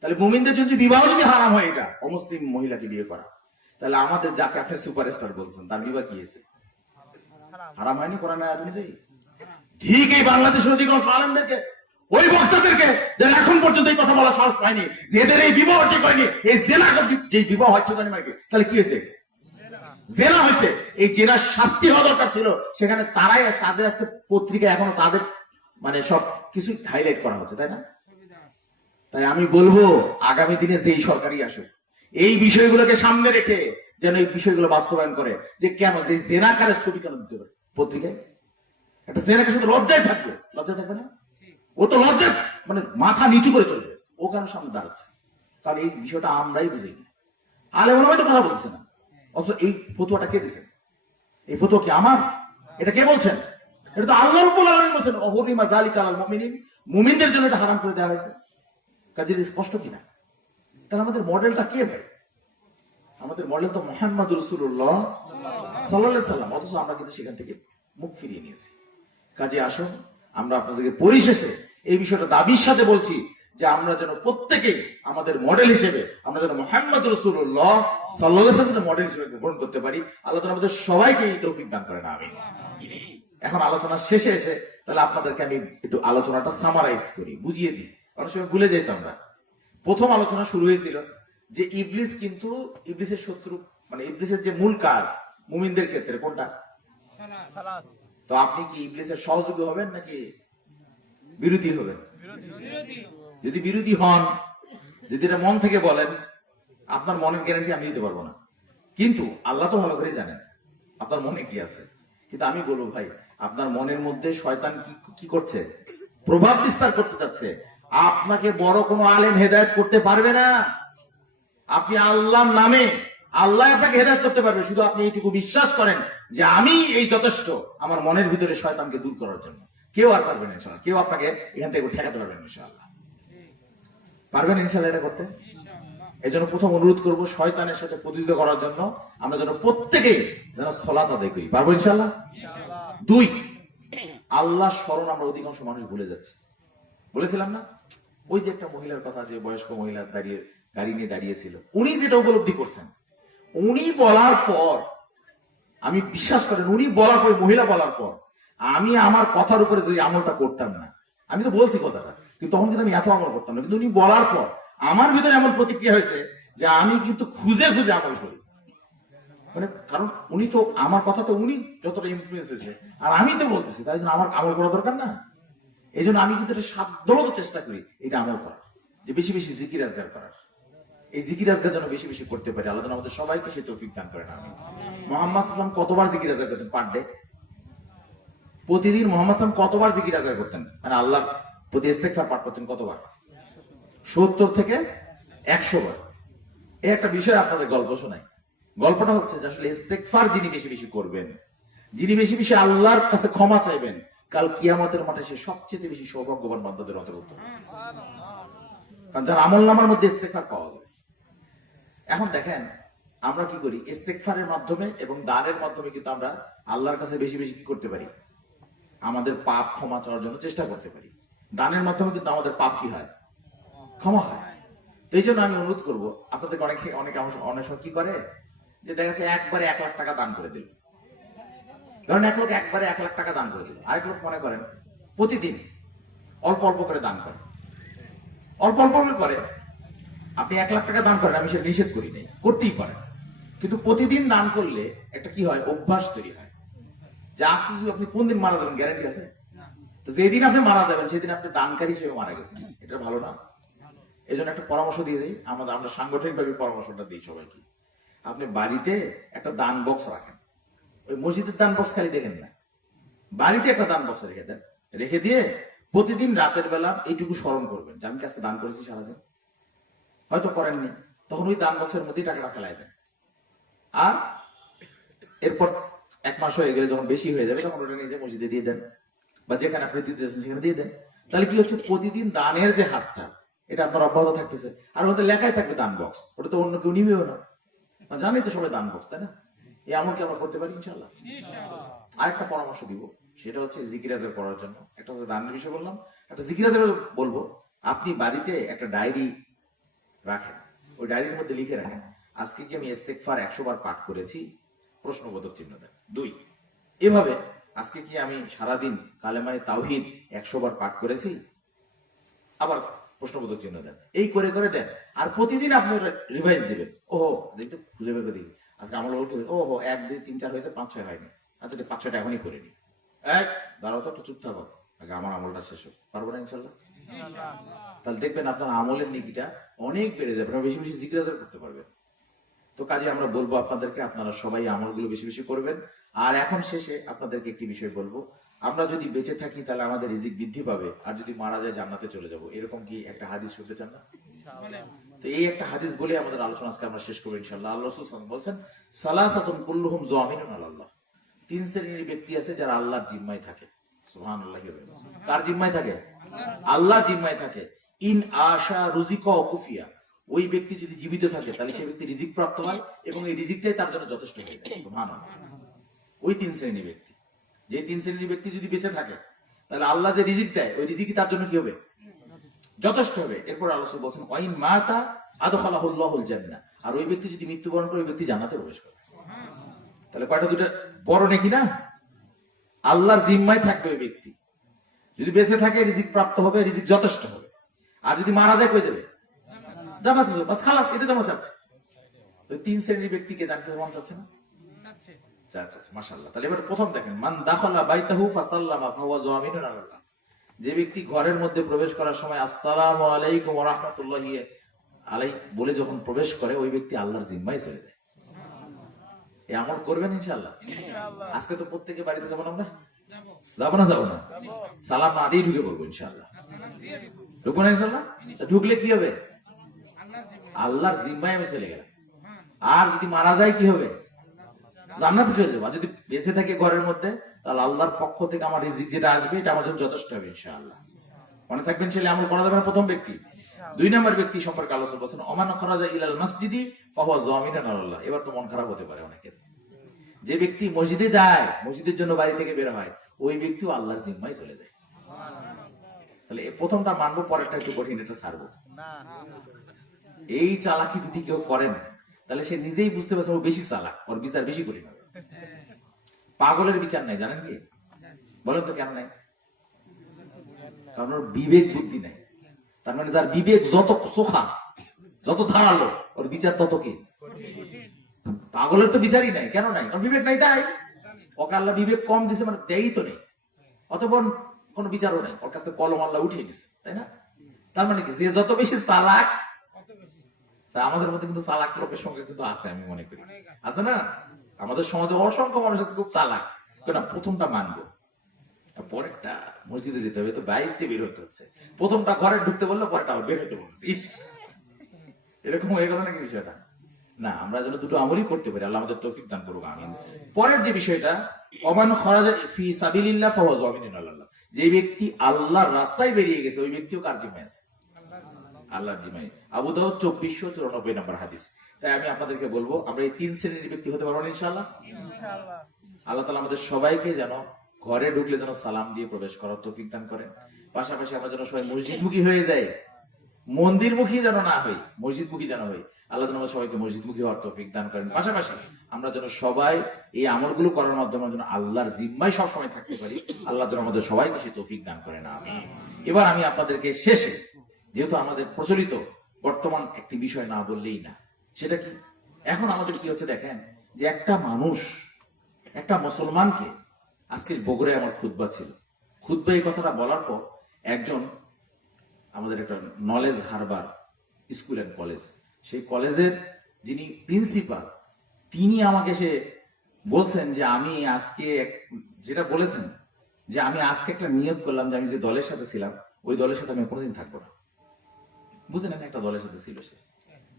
তাহলে মুমিনদের জন্য বিবাহ যদি হারাম হয়, এটা অমুসলিম মহিলাকে বিয়ে করা, তাহলে আমাদের যাকে আপনি সুপারস্টার বলছেন তার বিবাহ কি হয়েছে? হারাম হয়নি কোরআনের আয়াত অনুযায়ী? ঠিক এই বাংলাদেশের অধিকাংশ আলেমদেরকে, ওই বক্তাদেরকে যারা এখন পর্যন্ত এই কথা বলা সাহস পায়নি যে এদের এই বিবাহ ঠিক হয়নি, এই জেনা যে বিবাহ হচ্ছে তাহলে কি হয়েছে? জেনা হয়েছে। এই জেনার শাস্তি হওয়া দরকার ছিল, সেখানে তারাই তাদের আজকে পত্রিকায় এখনো তাদের মানে সব কিছু হাইলাইট করা হচ্ছে, তাই না? তাই আমি বলবো, আগামী দিনে যেই সরকারই আসুক এই বিষয়গুলোকে সামনে রেখে যেন এই বিষয়গুলো বাস্তবায়ন করে, যে কেন যে জেনাকারের ছবি কেন দিতে পারে পত্রিকায়? একটা জেনাকে শুধু লজ্জায় থাকবে না, ও তো লজ্জায় মানে মাথা নিচু করে চলবে, ও কেন সামনে দাঁড়াচ্ছে? কারণ এই বিষয়টা আমরাই বুঝি না, আলেম ওলামা তো কথা বলছে না। অথচ এই ফতোয়াটা কে দিয়েছেন? এই ফতোয়া কি আমার? এটা কে বলছেন? এটা তো আল্লাহ রাব্বুল আলামিন বলেছেন, অহুরিমা যালিকা আলাল মুমিনিন, মুমিনদের জন্য এটা হারাম করে দেওয়া হয়েছে। কাজে স্পষ্ট কিনা? তাহলে আমাদের মডেলটা কে ভাই? আমাদের মডেল তো মুহাম্মদ রাসূলুল্লাহ সাল্লাল্লাহু আলাইহি সাল্লাম। অথচ আমরা কিন্তু সেখান থেকে মুখ ফিরিয়ে নিয়েছি। কাজে আসুন আমরা আপনাদেরকে পরিশেষে এই বিষয়টা দাবির সাথে বলছি যে আমরা যেন প্রত্যেকেই আমাদের মডেল হিসেবে আমরা যেন মুহাম্মদ রাসূলুল্লাহ সাল্লাল্লাহু আলাইহি ওয়াসাল্লামের মডেল হিসেবে গ্রহণ করতে পারি। আল্লাহ তাআলা আমাদের সবাইকে এই তৌফিক দান করেন, আমিন। এখন আলোচনা শেষে এসে তাহলে আপনাদেরকে আমি একটু আলোচনাটা সামারাইজ করি, বুঝিয়ে দিই, অনেক সময় ভুলে যেতাম আমরা। প্রথম আলোচনা শুরু হয়েছিল যে ইবলিস কিন্তু ইবলিসের শত্রু, মানে ইবলিসের যে মূল কাজ মুমিনদের ক্ষেত্রে কোনটা? তো আপনি কি ইবলিসের সহযোগী হবেন নাকি বিরোধী হবেন? যদি বিরোধী হন, যদি এটা মন থেকে বলেন, আপনার মনের গ্যারান্টি আমি দিতে পারবো না, কিন্তু আল্লাহ তো ভালো করে জানেন আপনার মনে কি আছে। কিন্তু আমি বলবো ভাই, আপনার মনের মধ্যে শয়তান কি করছে? প্রভাব বিস্তার করতে চাচ্ছে। আপনাকে বড় কোনো আলেম হেদায়েত করতে পারবে না। আপনি আল্লাহর নামে আল্লাহ আপনাকে হেদায়েত করতে পারবে, শুধু আপনি এইটুকু বিশ্বাস করেন যে আমি এই যথেষ্ট আমার মনের ভিতরে শয়তানকে দূর করার জন্য। কেউ আর পারবেন ইনশাআল্লাহ, কেউ আপনাকে এখান থেকে ঠেকাতে পারবেন ইনশাআল্লাহ। পারবেন ইনশাআল্লাহ এটা করতে? এই জন্য প্রথম অনুরোধ করবো শয়তানের সাথে প্রতিযোগিতা করার জন্য আমরা যেন প্রত্যেকেই যেন সালাত আদায় করি। পারবো ইনশাআল্লাহ? 2, আল্লাহ স্মরণ আমরা অধিকাংশ মানুষ ভুলে যাচ্ছি। বলেছিলাম না ওই যে একটা মহিলার কথা, যে বয়স্ক মহিলা দাঁড়িয়ে গাড়ি নিয়ে দাঁড়িয়েছিল, উনি যেটা উপলব্ধি করছেন, উনি বলার পর আমি বিশ্বাস করেন, উনি বলার পর, মহিলা বলার পর আমি আমার কথার উপরে যদি আমলটা করতাম না, আমি তো বলছি কথাটা, কিন্তু তখন কিন্তু আমি এত আমল করতাম না, কিন্তু উনি বলার পর আমার ভিতরে এমন প্রতিক্রিয়া হয়েছে যে আমি কিন্তু খুঁজে খুঁজে আমল করি। মানে কারণ উনি তো আমার কথা তো উনি যতটা ইনফ্লুয়েন্স হয়েছে, আর আমি তো বলতেছি, তাই জন্য আমার আমল করা দরকার না। এই জন্য আমি কিন্তু সাধ্যমতো চেষ্টা করি এটা আমল করার, যে বেশি বেশি জিকির আজগার করার। এই জিকির আজগার যেন বেশি বেশি করতে পারি, আল্লাহ যেন আমাদের সবাইকে সে তৌফিক দান করেন। আমি মুহাম্মদ সাল্লাল্লাহু আলাইহি ওয়াসাল্লাম কতবার জিকির আজগার করতেন পার ডে? প্রতিদিন মুহাম্মদ সাল্লাল্লাহু আলাইহি ওয়াসাল্লাম কতবার জিকির আজগার করতেন, মানে আল্লাহ প্রতি ইস্তেগফার পাঠ করতেন কতবার? 70 থেকে 100 বার। এই একটা বিষয় আপনাদের গল্প শোনাই। গল্পটা হচ্ছে যে আসলে ইস্তেগফার যিনি বেশি বেশি করবেন, যিনি বেশি বেশি আল্লাহর কাছে ক্ষমা চাইবেন, কাল কিয়ামতের মাঠে সে সবচেয়ে বেশি সৌভাগ্যবান বান্দাদের অন্তর্ভুক্ত। কারণ যার আমলনামার মধ্যে ইস্তেগফার পাওয়া যাবে। এখন দেখেন আমরা কি করি, ইস্তেগফারের মাধ্যমে এবং দানের মাধ্যমে কিন্তু আমরা আল্লাহর কাছে বেশি বেশি কি করতে পারি, আমাদের পাপ ক্ষমা চাওয়ার জন্য চেষ্টা করতে পারি। দানের মাধ্যমে কিন্তু আমাদের পাপ কি হয়, ক্ষমা হয়। তো এই জন্য আমি অনুরোধ করবো আপনাদের, অনেকে অনেক অনেক সময় কি করে, যে দেখা যাচ্ছে একবারে 1 লাখ টাকা দান করে দিল। ধরেন এক লোক একবারে 1 লাখ টাকা দান করে দিল, আরেক লোক মনে করেন প্রতিদিন অল্প অল্প করে দান করে, অল্প অল্প করে। আপনি 1 লাখ টাকা দান করেন, আমি সেটা নিষেধ করি নাই, করতেই পারেন, কিন্তু প্রতিদিন দান করলে একটা কি হয়, অভ্যাস তৈরি হয়। যে আস্তে যদি আপনি কোন দিন মারা যাবেন গ্যারান্টি আছে? তো যেদিন আপনি মারা যাবেন সেদিন আপনি দানকারী হিসেবে মারা গেছেন, এটা ভালো না? এই জন্য একটা পরামর্শ দিয়ে দিই, আমরা সাংগঠনিক ভাবে পরামর্শটা দিই সবাইকে। আপনি বাড়িতে একটা দান বক্স রাখেন, ওই মসজিদের দান বক্স খালি দেখেন না, বাড়িতে একটা দান বক্স রেখে দেন, রেখে দিয়ে প্রতিদিন রাতের বেলা এইটুকু স্মরণ করবেন যে আমি আজকে দান করেছি সারাদিন, হয়তো করেননি, তখন ওই দান বক্সের মধ্যেই টাকাটা ফেলাই দেন। আর এরপর 1 মাস হয়ে গেলে যখন বেশি হয়ে যাবে তখন ওটা নিজে মসজিদে দিয়ে দেন, বা যেখানে আপনি দিতে চাচ্ছেন সেখানে দিয়ে দেন। তাহলে কি হচ্ছে, প্রতিদিন দানের যে হাতটা এটা আপনার অব্যাহত থাকতেছে, আর ওদের লেখাই থাকবে দান বক্স, ওটা তো অন্য কেউ নিবেও না, জানি তো সবাই দান বক্স, তাই না? এই আমল কি আমরা করতে পারি ইনশাআল্লাহ? আরেকটা পরামর্শ দিব, সেটা হচ্ছে জিকির আজগার করার জন্য। একটা হচ্ছে দানের বিষয় বললাম, একটা জিকির আজগার বলবো। আপনি বাড়িতে একটা ডায়েরি রাখেন, ওই ডায়েরির মধ্যে লিখে রাখেন আজকে কি আমি ইস্তেগফার 100 বার পাঠ করেছি, প্রশ্নবোধক চিহ্ন দেন। 2, এভাবে আজকে কি আমি সারাদিন কালেমায়ে তাওহীদ 100 বার পাঠ করেছি, আবার প্রশ্নবোধক চিহ্ন দেন। এই করে করে দেন, আর প্রতিদিন আপনি রিভাইজ দিবেন। ওহো একটু খুঁজে বের করে দিই, আজকে আমল বলতে ওহো 1 2 3 4 হয়েছে, 5 6 হয়নি, আচ্ছা 5 6টা এখনই করে নি। দাঁড়াও তো, একটু চুপ থাকো, আগে আমার আমলটা শেষ হোক। পারবো না ইনশাআল্লাহ? তাহলে দেখবেন আপনার আমলের নেকিটা অনেক বেড়ে যাবে, আপনারা বেশি বেশি জিকির আজগার করতে পারবেন। তো কাজে আমরা বলবো আপনাদেরকে, আপনারা সবাই আমলগুলো বেশি বেশি করবেন। আর এখন শেষে আপনাদেরকে একটি বিষয় বলবো, আমরা যদি বেঁচে থাকি তাহলে আমাদের রিজিক বৃদ্ধি পাবে, আর যদি মারা যায় জান্নাতে চলে যাব, এরকম কি একটা হাদিস শুনতে চান না? তো এই একটা হাদিস বলে আমাদের আলোচনা আজকে আমরা শেষ করবো ইনশাআল্লাহ। আল্লাহ রাসূল সাল্লাল্লাহু আলাইহি ওয়াসাল্লাম বলছেন, সালাসাতুন কুল্লুহুম যামিনুন আলাল্লাহ। 3 শ্রেণীর ব্যক্তি আছে যারা আল্লাহর জিম্মায় থাকে। সুবহানাল্লাহ। কার জিম্মায় থাকে? আল্লাহর জিম্মায় থাকে। ইন আশা রুজিকা কুফিয়া, ওই ব্যক্তি যদি জীবিত থাকে তাহলে সেই ব্যক্তি রিজিক প্রাপ্ত হয় এবং এই রিজিকটাই তার জন্য যথেষ্ট হয়ে যায়। সুবহানাল্লাহ। ওই 3 শ্রেণীর ব্যক্তি, যে 3 শ্রেণীর ব্যক্তি যদি বেঁচে থাকে তাহলে আল্লাহ যে রিজিক দেয় ওই রিজিকই তার জন্য কি হবে? যথেষ্ট হবে। এরপর আল্লাহ বলছেন ওয়াইন মাতা আদখালাহুল্লাহুল জান্নাহ, আর ওই ব্যক্তি যদি মৃত্যুবরণ করে ওই ব্যক্তি জান্নাতে প্রবেশ করে। তাহলে কয়টা, দুটো বড় নেকি না? আল্লাহর জিম্মায় থাকবে ওই ব্যক্তি, যদি বেঁচে থাকে রিজিক প্রাপ্ত হবে, রিজিক যথেষ্ট হবে। আর যদি মারা যায় কই যাবে? জান্নাতে যাবে, বাস খালাস, এটা তো আমরা চাচ্ছি। ওই 3 শ্রেণীর ব্যক্তিকে জানতে মন চাচ্ছে না? আচ্ছা মাশাআল্লাহ। তাহলে এবার প্রথম দেখেন, মান দাখালা বাইতাহু ফাসাল্লামা ফাহুয়া যামিনুন আলাল্লাহ। যে ব্যক্তি ঘরের মধ্যে প্রবেশ করার সময় আসসালামু আলাইকুম ওয়া রাহমাতুল্লাহি আলাইহি বলে যখন প্রবেশ করে, ওই ব্যক্তি আল্লাহর জিম্মায় চলে যায়। এই আমল করবেন ইনশাআল্লাহ। আজকে তো প্রত্যেকে বাড়িতে যাবেন আমরা, যাবো না যাবো না? সালাম না দিয়ে ঢুকে পড়বো ইনশাল্লাহ। ঢুকবো না ইনশাল্লাহ? ঢুকলে কি হবে? আল্লাহর জিম্মায় আমি চলে গেলাম। আর যদি মারা যায় কি হবে? জান্নাতে চলে যাবো। আর যদি বেঁচে থাকে ঘরের মধ্যে, তাহলে আল্লাহর পক্ষ থেকে আমার রিজিক যেটা আসবে এটা আমার জন্য যথেষ্ট হবে ইনশাআল্লাহ। মনে থাকবেন, ছেলে আমল করা যাবে না প্রথম ব্যক্তি। 2 নম্বর ব্যক্তি সম্পর্কে আলোচনা করছেন, ওমান খরাজা ইলাল মাসজিদি ফাহুয়া যামিনান আলাল্লাহ। এবার তো মন খারাপ হতে পারে অনেকের। যে ব্যক্তি মসজিদে যায়, মসজিদের জন্য বাড়ি থেকে বের হয়, ওই ব্যক্তিও আল্লাহর জিম্মায় চলে যায়। তাহলে প্রথমটা মানবো, পরেরটা একটু কঠিন, এটা ছাড়বো। এই চালাকি যদি কেউ করেন, তাহলে সে নিজেই বুঝতে পারছে ও বেশি চালাক, ওর বিচার বেশি কঠিন হবে। পাগলের বিচার নাই, জানেন কি? বলেন তো কেন নাই? কারণ ওর বিবেক বুদ্ধি নাই। তার মানে যার বিবেক যত চোখা, যত ধারালো, ওর বিচার তত কি? পাগলের তো বিচারই নাই। কেন নাই? কারণ বিবেক নাই। তাই ওকে আল্লাহ বিবেক কম দিছে, মানে দেয়ই তো নেই, অতপর কোন বিচারও নাই, ওর কাছে কলম আল্লাহ উঠিয়ে দিছে, তাই না? তার মানে কি, যে যত বেশি চালাক, তা আমাদের মধ্যে কিন্তু চালাক লোকের সঙ্গে কিন্তু আছে, আমি মনে করি আছে না? আমাদের সমাজে অসংখ্য মানুষ আছে খুব চালাক। কেন? প্রথমটা মানবো, পরেরটা মসজিদে যেতে হবে, তো বাইরে বের হতে হচ্ছে। প্রথমটা ঘরে ঢুকতে বললো, পরেরটা বের হতে বলছি। এরকম হয়ে গেল নাকি বিষয়টা? না, আমরা যেন দুটো আমলই করতে পারি, আল্লাহ আমাদের তৌফিক দান করুক, আমিন। পরের যে বিষয়টা, ওমান খরাজা ফি সাবিলিল্লাহ ফাহুয়া যামিনুন আলাল্লাহ। যে ব্যক্তি আল্লাহর রাস্তায় বেরিয়ে গেছে, ওই ব্যক্তিও কার জিম্মায় আছে? আল্লাহর জিম্মায়। আবু দাউদ 2494 নম্বর হাদিস। তাই আমি আপনাদেরকে বলবো, আমরা এই 3 শ্রেণীর ব্যক্তি হতে পারবো ইনশাআল্লাহ। আল্লাহ তাআলা আমাদের সবাইকে যেন ঘরে ঢুকলে যেন সালাম দিয়ে প্রবেশ করার তৌফিক দান করেন। পাশাপাশি আমরা যেন সবাই মসজিদমুখী হয়ে যাই, মন্দিরমুখী যেন না হই, মসজিদমুখী যেন হই। আল্লাহ যেন আমাদের সবাইকে মসজিদমুখী হওয়ার তৌফিক দান করেন। পাশাপাশি আমরা যেন সবাই এই আমলগুলো করার মাধ্যমে যেন আল্লাহর জিম্মায় সবসময় থাকতে পারি। আল্লাহ যেন আমাদের সবাইকে সে তৌফিক দান করেন, আমিন। এবার আমি আপনাদেরকে শেষে, যেহেতু আমাদের প্রচলিত বর্তমান একটি বিষয় না বললেই না, সেটা কি? এখন আমাদের কি হচ্ছে দেখেন, যে একটা মানুষ, একটা মুসলমানকে, আজকে বগুড়ায় আমার খুতবা ছিল, খুতবা এই কথাটা বলার পর একজন, আমাদের একটা Knowledge Harbour School and College, সেই কলেজের যিনি প্রিন্সিপাল, তিনি আমাকে সে বলছেন যে আমি আজকে যেটা বলেছেন, যে আমি আজকে একটা নিয়ত করলাম যে আমি যে দলের সাথে ছিলাম, ওই দলের সাথে আমি কোনোদিন থাকবো না। বুঝলেন, একটা দলের সাথে ছিল সে।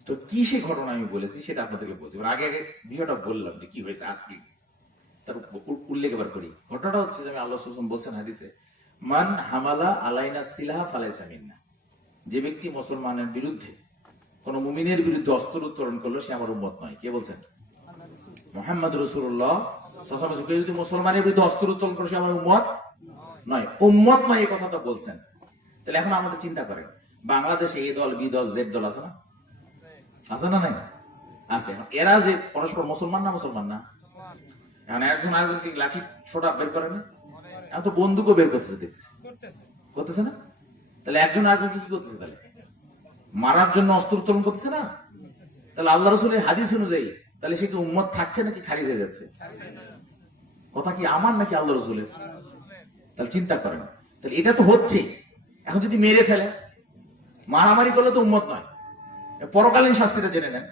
তো কি সেই ঘটনা আমি বলেছি সেটা আপনাদেরকে বলছি। আগে আগে বিষয়টা বললাম যে কি হয়েছে আজকে, তার উল্লেখ এবার করি। ঘটনাটা হচ্ছে যে আমি আল্লাহ রাসূল বলছেন হাদিসে, মান হামালা আলাইনা সিলাহা ফালাইসা মিন্না। যে ব্যক্তি মুসলমানের বিরুদ্ধে, কোন মুমিনের বিরুদ্ধে অস্ত্র উত্তোলন করলো, সে আমার উম্মত নয়। কে বলছেন? মুহাম্মদ রাসূলুল্লাহ সাল্লাল্লাহু আলাইহি ওয়াসাল্লাম। যদি মুসলমানের বিরুদ্ধে অস্ত্র উত্তোলন করে, সে আমার উম্মত নয়। উম্মত নয় এই কথাটা বলছেন। তাহলে এখন আমাদের চিন্তা করেন, বাংলাদেশে এ দল, বি দল, জেড দল আছে না? আছে না? নাই? আছে। এরা যে পরস্পর মুসলমান না মুসলমান না? এখন একজন আরেকজনকে লাঠি ছোটা বের করে না? এখন তো বন্দুকও বের করতেছে, দেখতেছে, করতেছে না? তাহলে একজন আরেকজনকে কি করতেছে? তাহলে মারার জন্য অস্ত্র উত্তোলন করতেছে না? তাহলে আল্লাহ রাসূলের হাদিস অনুযায়ী তাহলে সে কি উম্মত থাকছে নাকি খারিজ হয়ে যাচ্ছে? কথা কি আমার নাকি আল্লাহ রাসূলের? তাহলে চিন্তা করেন, তাহলে এটা তো হচ্ছে। এখন যদি মেরে ফেলে, মারামারি করলে তো উম্মত নয়। পরকালীন শাস্তিটা জেনে নেন।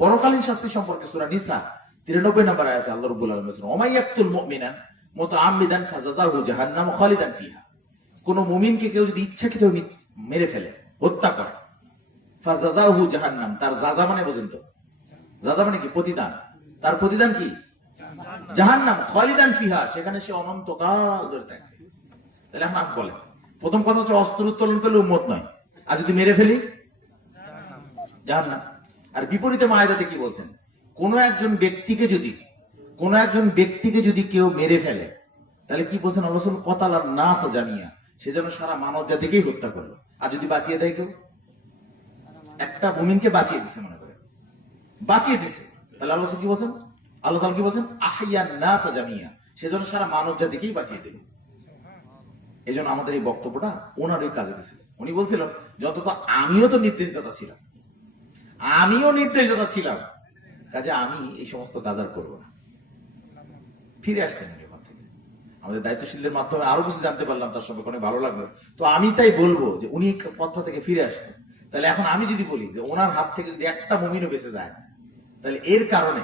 পরকালীন শাস্তি সম্পর্কে সূরা নিসা 93 নম্বর আয়াতে আল্লাহ রাব্বুল আলামিন বলেছেন, ওমাইয়াকতুল মুমিনান মুতাআম্মিদান ফাজাযাহু জাহান্নাম খালিদান ফিহা। কোন মুমিনকে কেউ যদি ইচ্ছাকৃত মেরে ফেলে, হত্যা করে, ফাজাযাহু জাহান্নাম, তার যাজা মানে বুঝেন তো, যাজা মানে কি? প্রতিদান। তার প্রতিদান কি? জাহান্নাম খালিদান ফিহা, সেখানে সে অনন্তকাল ধরে থাকবে। তাহলে এখন আপনি বলেন, প্রথম কথা হচ্ছে অস্ত্র উত্তোলন করলে উম্মত নয়, আর যদি মেরে ফেলি জাহান্নাম। আর বিপরীতে মায়েদাতে কি বলছেন? কোন একজন ব্যক্তিকে যদি কেউ মেরে ফেলে, তাহলে কি বলছেন আল্লাহ রাসূল? কতালান নাস জামিয়া, সে যেন সারা মানব জাতিকেই হত্যা করলো। আর যদি বাঁচিয়ে দেয় কেউ, একটা মুমিনকে বাঁচিয়ে দিছে, মনে করে বাঁচিয়ে দিছে, তাহলে আল্লাহ রাসূল কি বলছেন? আল্লাহ তাআলা কি বলছেন? আহইয়ান নাস জামিয়া, সে যেন সারা মানব জাতিকেই বাঁচিয়ে দিল। এই জন্য আমাদের এই বক্তব্যটা ওনার ওই কাজে দিয়েছিল। উনি বলছিল যে অন্তত আমিও তো নির্দেশদাতা ছিলাম, কাজে আমি এই সমস্ত কাজ আর করবো না। ফিরে আসছেন এখান থেকে, আমাদের দায়িত্বশীলদের মাধ্যমে আরো কিছু জানতে পারলাম, তার সঙ্গে অনেক ভালো লাগলো। তো আমি তাই বলবো যে উনি পথ থেকে ফিরে আসলেন। তাহলে এখন আমি যদি বলি যে ওনার হাত থেকে যদি একটা মুমিনও বেঁচে যায়, তাহলে এর কারণে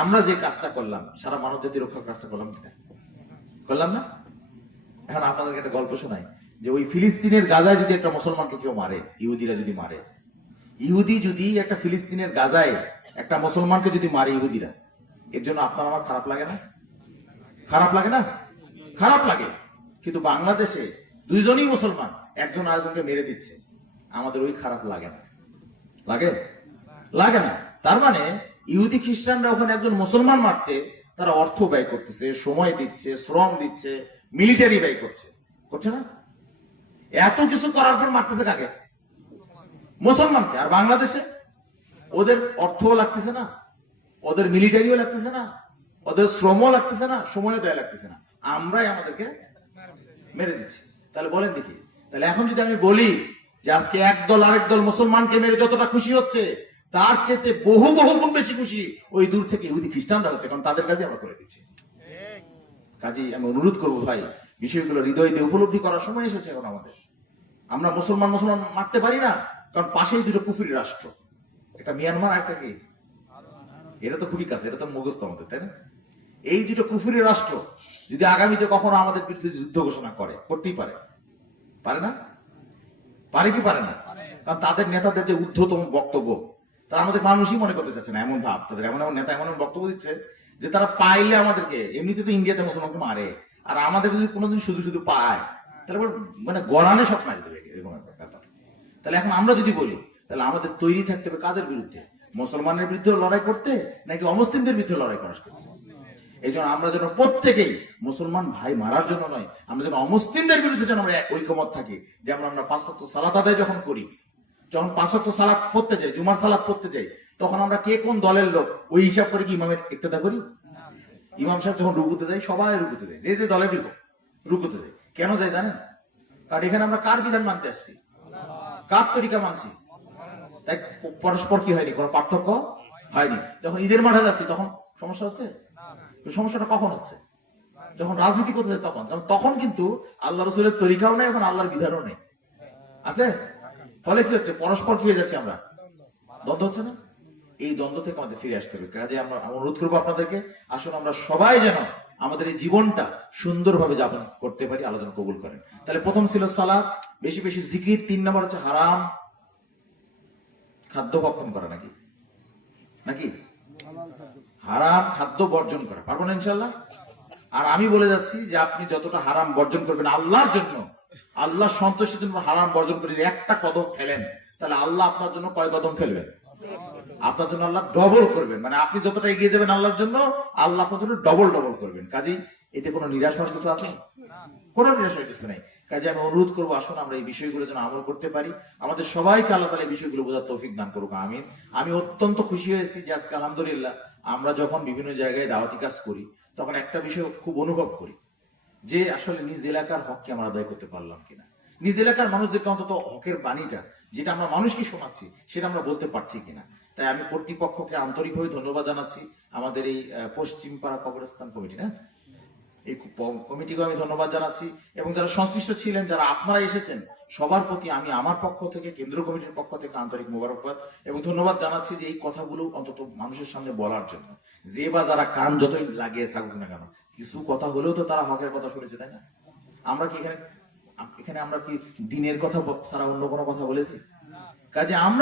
আমরা যে কাজটা করলাম, সারা মানব জাতি রক্ষার কাজটা করলাম কিনা? করলাম না? এখন আপনাদেরকে একটা গল্প শোনাই, যে ওই ফিলিস্তিনের গাজায় যদি একটা মুসলমানকে কেউ মারে, ইহুদিরা যদি মারে, ইহুদি যদি একটা ফিলিস্তিনের গাজায় একটা মুসলমানকে যদি মারে ইহুদিরা, এর জন্য আপনার আমার খারাপ লাগে না? খারাপ লাগে না? খারাপ লাগে। কিন্তু বাংলাদেশে দুইজনই মুসলমান, একজন আরেকজনকে মেরে দিচ্ছে, আমাদের ওই খারাপ লাগে না? লাগে? লাগে না। তার মানে ইহুদি খ্রিস্টানরা ওখানে একজন মুসলমান মারতে তারা অর্থ ব্যয় করতেছে, সময় দিচ্ছে, শ্রম দিচ্ছে, মিলিটারি ব্যয় করছে, করছে না? এত কিছু করার পর মারতেছে কাকে? মুসলমানকে। আর বাংলাদেশে ওদের অর্থও লাগতেছে না, ওদের মিলিটারিও লাগতেছে না, ওদের শ্রমও লাগতেছে না, সময়ও দেয়া লাগতেছে না, আমরাই আমাদেরকে মেরে দিচ্ছি। তাহলে বলেন দেখি, তাহলে এখন যদি আমি বলি যে আজকে একদল আরেক দল মুসলমানকে মেরে যতটা খুশি হচ্ছে, তার চেয়ে বহু বহু গুণ বেশি খুশি ওই দূর থেকে ইহুদি খ্রিস্টানরা হচ্ছে, কারণ তাদের কাজে আমরা করে দিচ্ছি। কাজেই আমি অনুরোধ করবো ভাই, বিষয়গুলো হৃদয় দিয়ে উপলব্ধি করার সময় এসেছে এখন আমাদের। আমরা মুসলমান মুসলমান মারতে পারি না, কারণ পাশেই দুটো কুফরি রাষ্ট্র, একটা মিয়ানমার আর একটা কি, এটা তো খুবই কাছে, এটা তো মুখস্থ আমাদের, তাই না? এই দুটো কুফরি রাষ্ট্র যদি আগামীতে কখনো আমাদের বিরুদ্ধে যুদ্ধ ঘোষণা করে, করতেই পারে, পারে না? পারে কি পারে না? কারণ তাদের নেতাদের যে ঊর্ধ্বতম বক্তব্য, তারা আমাদের মানুষই মনে করতে চাচ্ছে না, এমন ভাব তাদের, এমন এমন নেতা এমন এমন বক্তব্য দিচ্ছে যে তারা পাইলে আমাদেরকে, এমনিতে তো ইন্ডিয়াতে মুসলমানকে মারে, আর আমাদের যদি কোনোদিন শুধু শুধু পায় তাহলে মানে গড়ানে সব মারি দেবে, এরকম একটা ব্যাপার। তাহলে এখন আমরা যদি বলি, তাহলে আমাদের তৈরি থাকতে হবে কাদের বিরুদ্ধে? মুসলমানের বিরুদ্ধে লড়াই করতে, নাকি অমুসলিমদের বিরুদ্ধে লড়াই করার জন্য? এই জন্য আমরা যেন প্রত্যেকেই মুসলমান ভাই মারার জন্য নয়, আমরা যেন অমুসলিমদের বিরুদ্ধে যেন আমরা ঐকমত থাকি। যেমন আমরা 5 ওয়াক্ত সালাত আদায় যখন করি, যখন 5 ওয়াক্ত সালাত পড়তে যাই, জুমার সালাত পড়তে যাই, তখন আমরা কে কোন দলের লোক ওই হিসাব করে কি ইমামের ইক্তেদা করি? ইমাম সাহেব যখন রুকুতে যাই, সবাই রুকুতে যায়, যে যে দলের রুকুতে যায়। কেন যায় জানেন? কারণ এখানে আমরা কার বিধান মানতে আসছি, কার তরিকা মানছি, তাই পরস্পর কি হয়নি, কোনো পার্থক্য হয়নি। যখন ঈদের মাঠে যাচ্ছি তখন সমস্যা হচ্ছে? সমস্যাটা কখন হচ্ছে? যখন রাজনীতি করতে যায় তখন। তখন কিন্তু আল্লাহ রসুলের তরিকাও নেই, এখন আল্লাহর বিধানও নেই, আছে। ফলে কি হচ্ছে? পরস্পর কি হয়ে যাচ্ছে, আমরা দ্বন্দ্ব হচ্ছে না? এই দ্বন্দ্ব থেকে আমাদের ফিরে আসতে হবে। কাজে আমরা অনুরোধ করবো আপনাদেরকে, আসুন আমরা সবাই যেন আমাদের এই জীবনটা সুন্দরভাবে যাপন করতে পারি, আলোচনা কবুল করেন। তাহলে প্রথম ছিল সালাত, বেশি বেশি জিকির, 3 নম্বর হচ্ছে হারাম খাদ্য ভক্ষণ করা, নাকি নাকি হারাম খাদ্য বর্জন করা, পারবো না ইনশাল্লাহ? আর আমি বলে যাচ্ছি যে আপনি যতটা হারাম বর্জন করবেন আল্লাহর জন্য, আল্লাহ সন্তোষের জন্য হারাম বর্জন করে একটা কদম ফেলেন, তাহলে আল্লাহ আপনার জন্য কয় কদম ফেলবেন? আপনার জন্য আল্লাহ ডবল করবেন। মানে আপনি যতটা এগিয়ে যাবেন আল্লাহর জন্য, আল্লাহ আপনার জন্য ডবল ডবল করবেন। কাজেই এতে কোনো নিরাশ হওয়ার কিছু আছে? কোনো নিরাশ হওয়ার কিছু নেই। কাজে আমি অনুরোধ করবো, আসুন আমরা এই বিষয়গুলো যেন আমল করতে পারি। আমাদের সবাইকে আল্লাহ তাআলা এই বিষয়গুলো বোঝার তৌফিক দান করুক, আমিন। আমি অত্যন্ত খুশি হয়েছি যে আজকে আলহামদুলিল্লাহ আমরা যখন বিভিন্ন জায়গায় দাওয়াতি কাজ করি, তখন একটা বিষয় খুব অনুভব করি, যে আসলে নিজ এলাকার হককে আমরা আদায় করতে পারলাম কিনা, নিজ এলাকার মানুষদেরকে অন্তত হকের বাণীটা যেটা আমরা মানুষকে শোনাচ্ছি সেটা আমরা বলতে পারছি কিনা। তাই আমি কর্তৃপক্ষকে আন্তরিকভাবে ধন্যবাদ জানাচ্ছি, আমাদের এই পশ্চিম পাড়া কবরস্থান কমিটি, না, এই কমিটিকে আমি ধন্যবাদ জানাচ্ছি, এবং যারা সংশ্লিষ্ট ছিলেন, যারা আপনারা এসেছেন, সবার প্রতি আমি আমার পক্ষ থেকে, কেন্দ্র কমিটির পক্ষ থেকে আন্তরিক মোবারকবাদ এবং ধন্যবাদ জানাচ্ছি, যে এই কথাগুলো অন্তত মানুষের সামনে বলার জন্য। যে বা যারা কান যতই লাগিয়ে থাকুক না কেন, কিছু কথা হলেও তো তারা হকের কথা শুনেছে, তাই না? আমরা কি এখানে আমরা কি দিনের কথা ছাড়া অন্য কোনো কথা বলেছি? কাজে আমরা